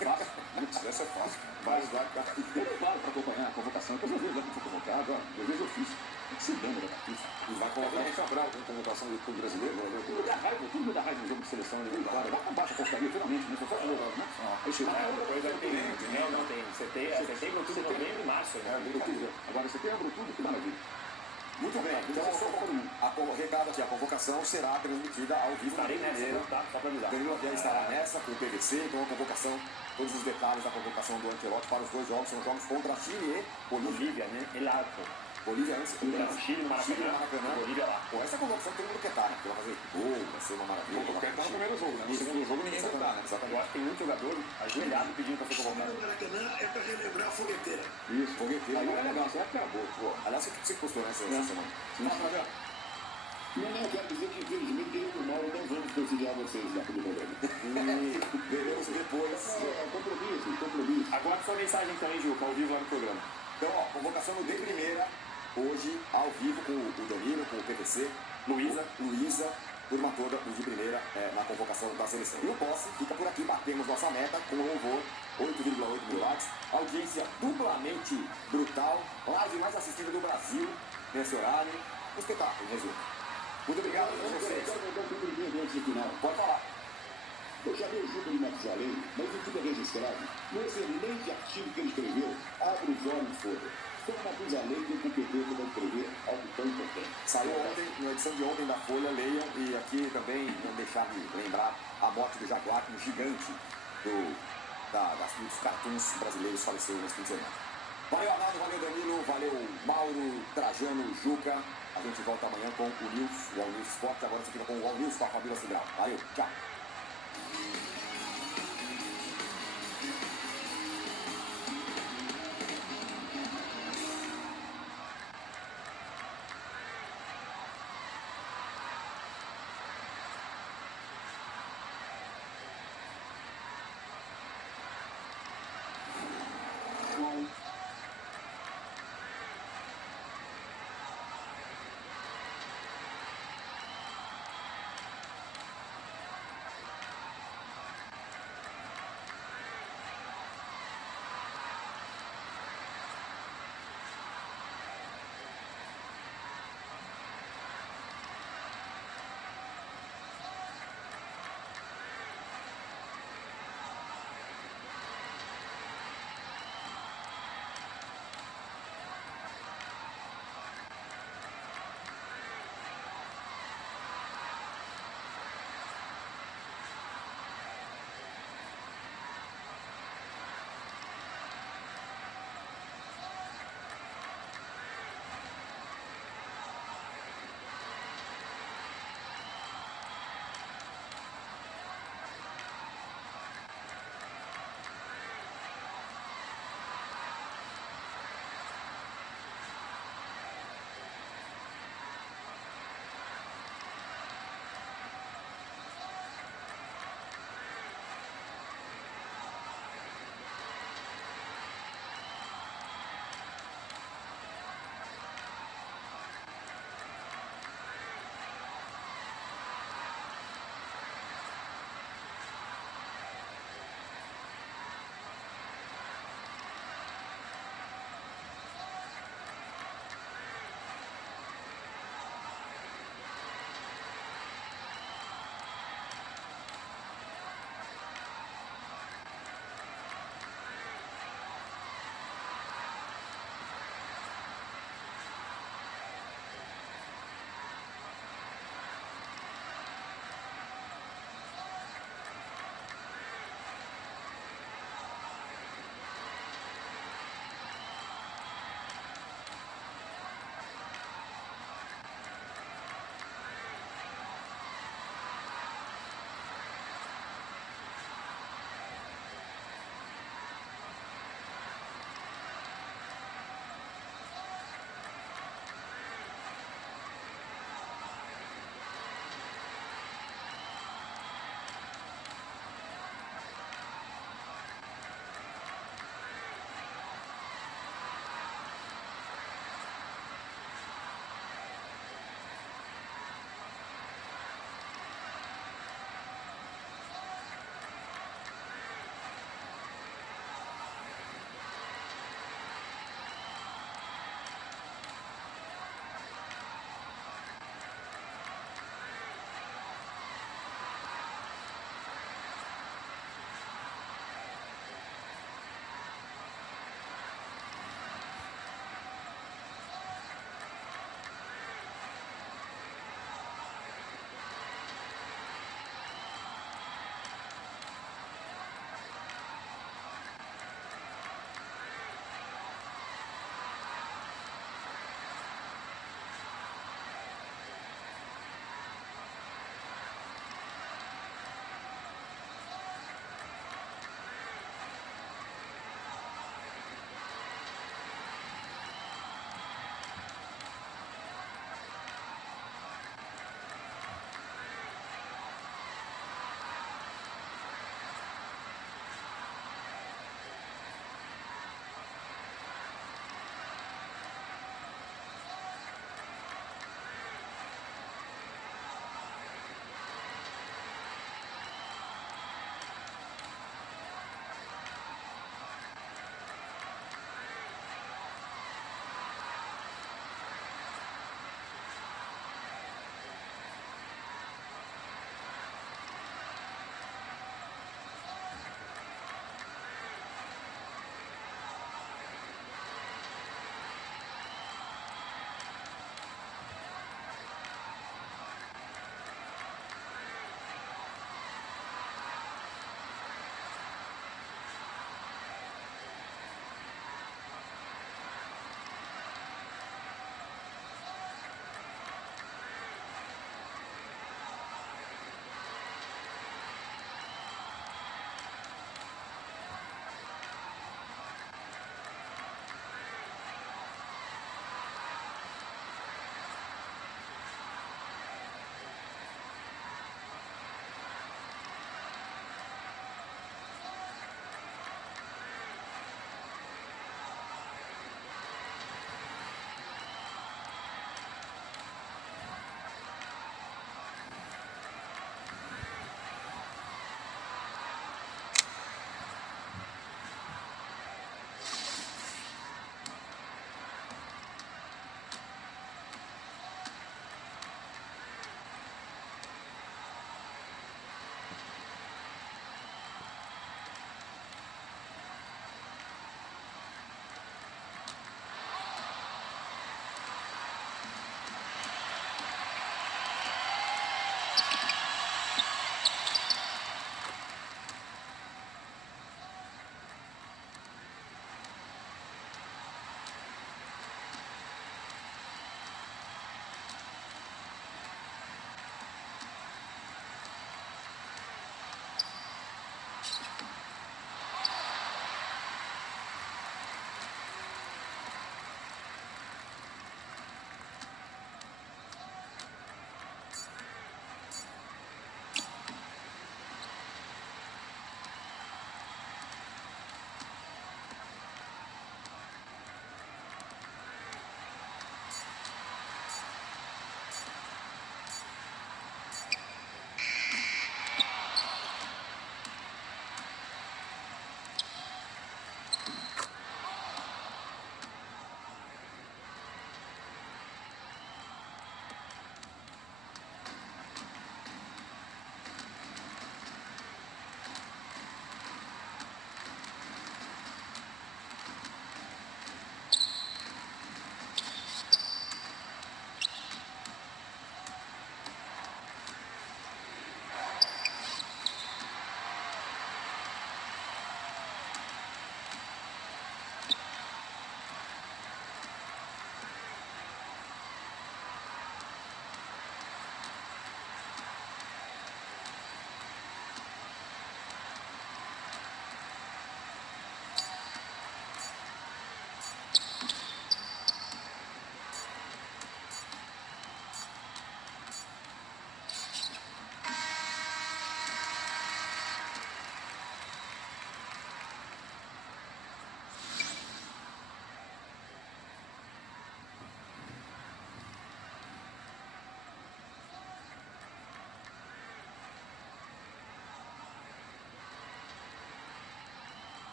fácil. Putz, essa é fácil. Vai, cara. Eu não paro para acompanhar a convocação, porque às vezes eu fui convocado, às vezes eu fiz. Tem que se dando da cartuça. E vai colocar Vai ficar bravo com a convocação do clube brasileiro? Tudo me dá raiva no jogo de seleção. Vai pra baixo a porcaria, finalmente, né? Só faz jogo, né? Aí chegou. Não tem. Setembro, outubro, novembro e março. Agora setembro, tudo, que maravilha. Muito bem, então o recado aqui, a convocação será transmitida ao vivo. Estarei nessa, tá? Só para avisar. Danilo Avião estará nessa com o PVC, então a convocação, todos os detalhes da convocação do Ancelotti para os dois jogos, são jogos contra Chile e Bolívia, né? El Arco. Bolívia antes, Chile no Maracanã, Bolívia lá. Pô, essa convocação todo mundo quer estar, né? Porque vai fazer gol, vai ser uma maravilha. Quer estar no primeiro jogo, né? No segundo jogo ninguém vai estar, né? Eu acho que tem muito jogador ajoelhado pedindo para ser convocado. O Maracanã é para relembrar a fogueteira. Isso, fogueteiro. Aí é legal, você acabou. Pô, aliás, você que postou nessa semana? Não, eu quero dizer que, infelizmente, eu e o Mauro não vamos presidiar vocês lá pelo programa. Veremos depois. Compromisso. Aguarde sua mensagem também, Juca, ao vivo lá no programa. Então, ó, convocação no de primeira, hoje, ao vivo, com o Danilo, com o PVC, Luísa, turma toda, o de primeira, na convocação da seleção. E o Posse fica por aqui, batemos nossa meta com louvor, 8,8 mil likes, audiência duplamente brutal, live mais assistida do Brasil nesse horário. Um espetáculo, em resumo. Muito obrigado a vocês. Pode falar. Eu chamei o Juca de Matusalém, mas ele fica registrado no excelente artigo que ele escreveu, Abre os Olhos, Foda. Só Matusalém tem competência para escrever algo tão importante. Saiu ontem, na edição de ontem da Folha, leiam, e aqui também não deixar de lembrar a morte do Jaguar, um gigante dos cartoons brasileiros, faleceu nesse fim de semana. Valeu, Arnaldo, valeu, Danilo, valeu, Mauro, Trajano, Juca. A gente volta amanhã com o News, o All News Esporte. Agora você fica com o All News com a Fabíola Cidral. Valeu, tchau.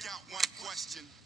got one question.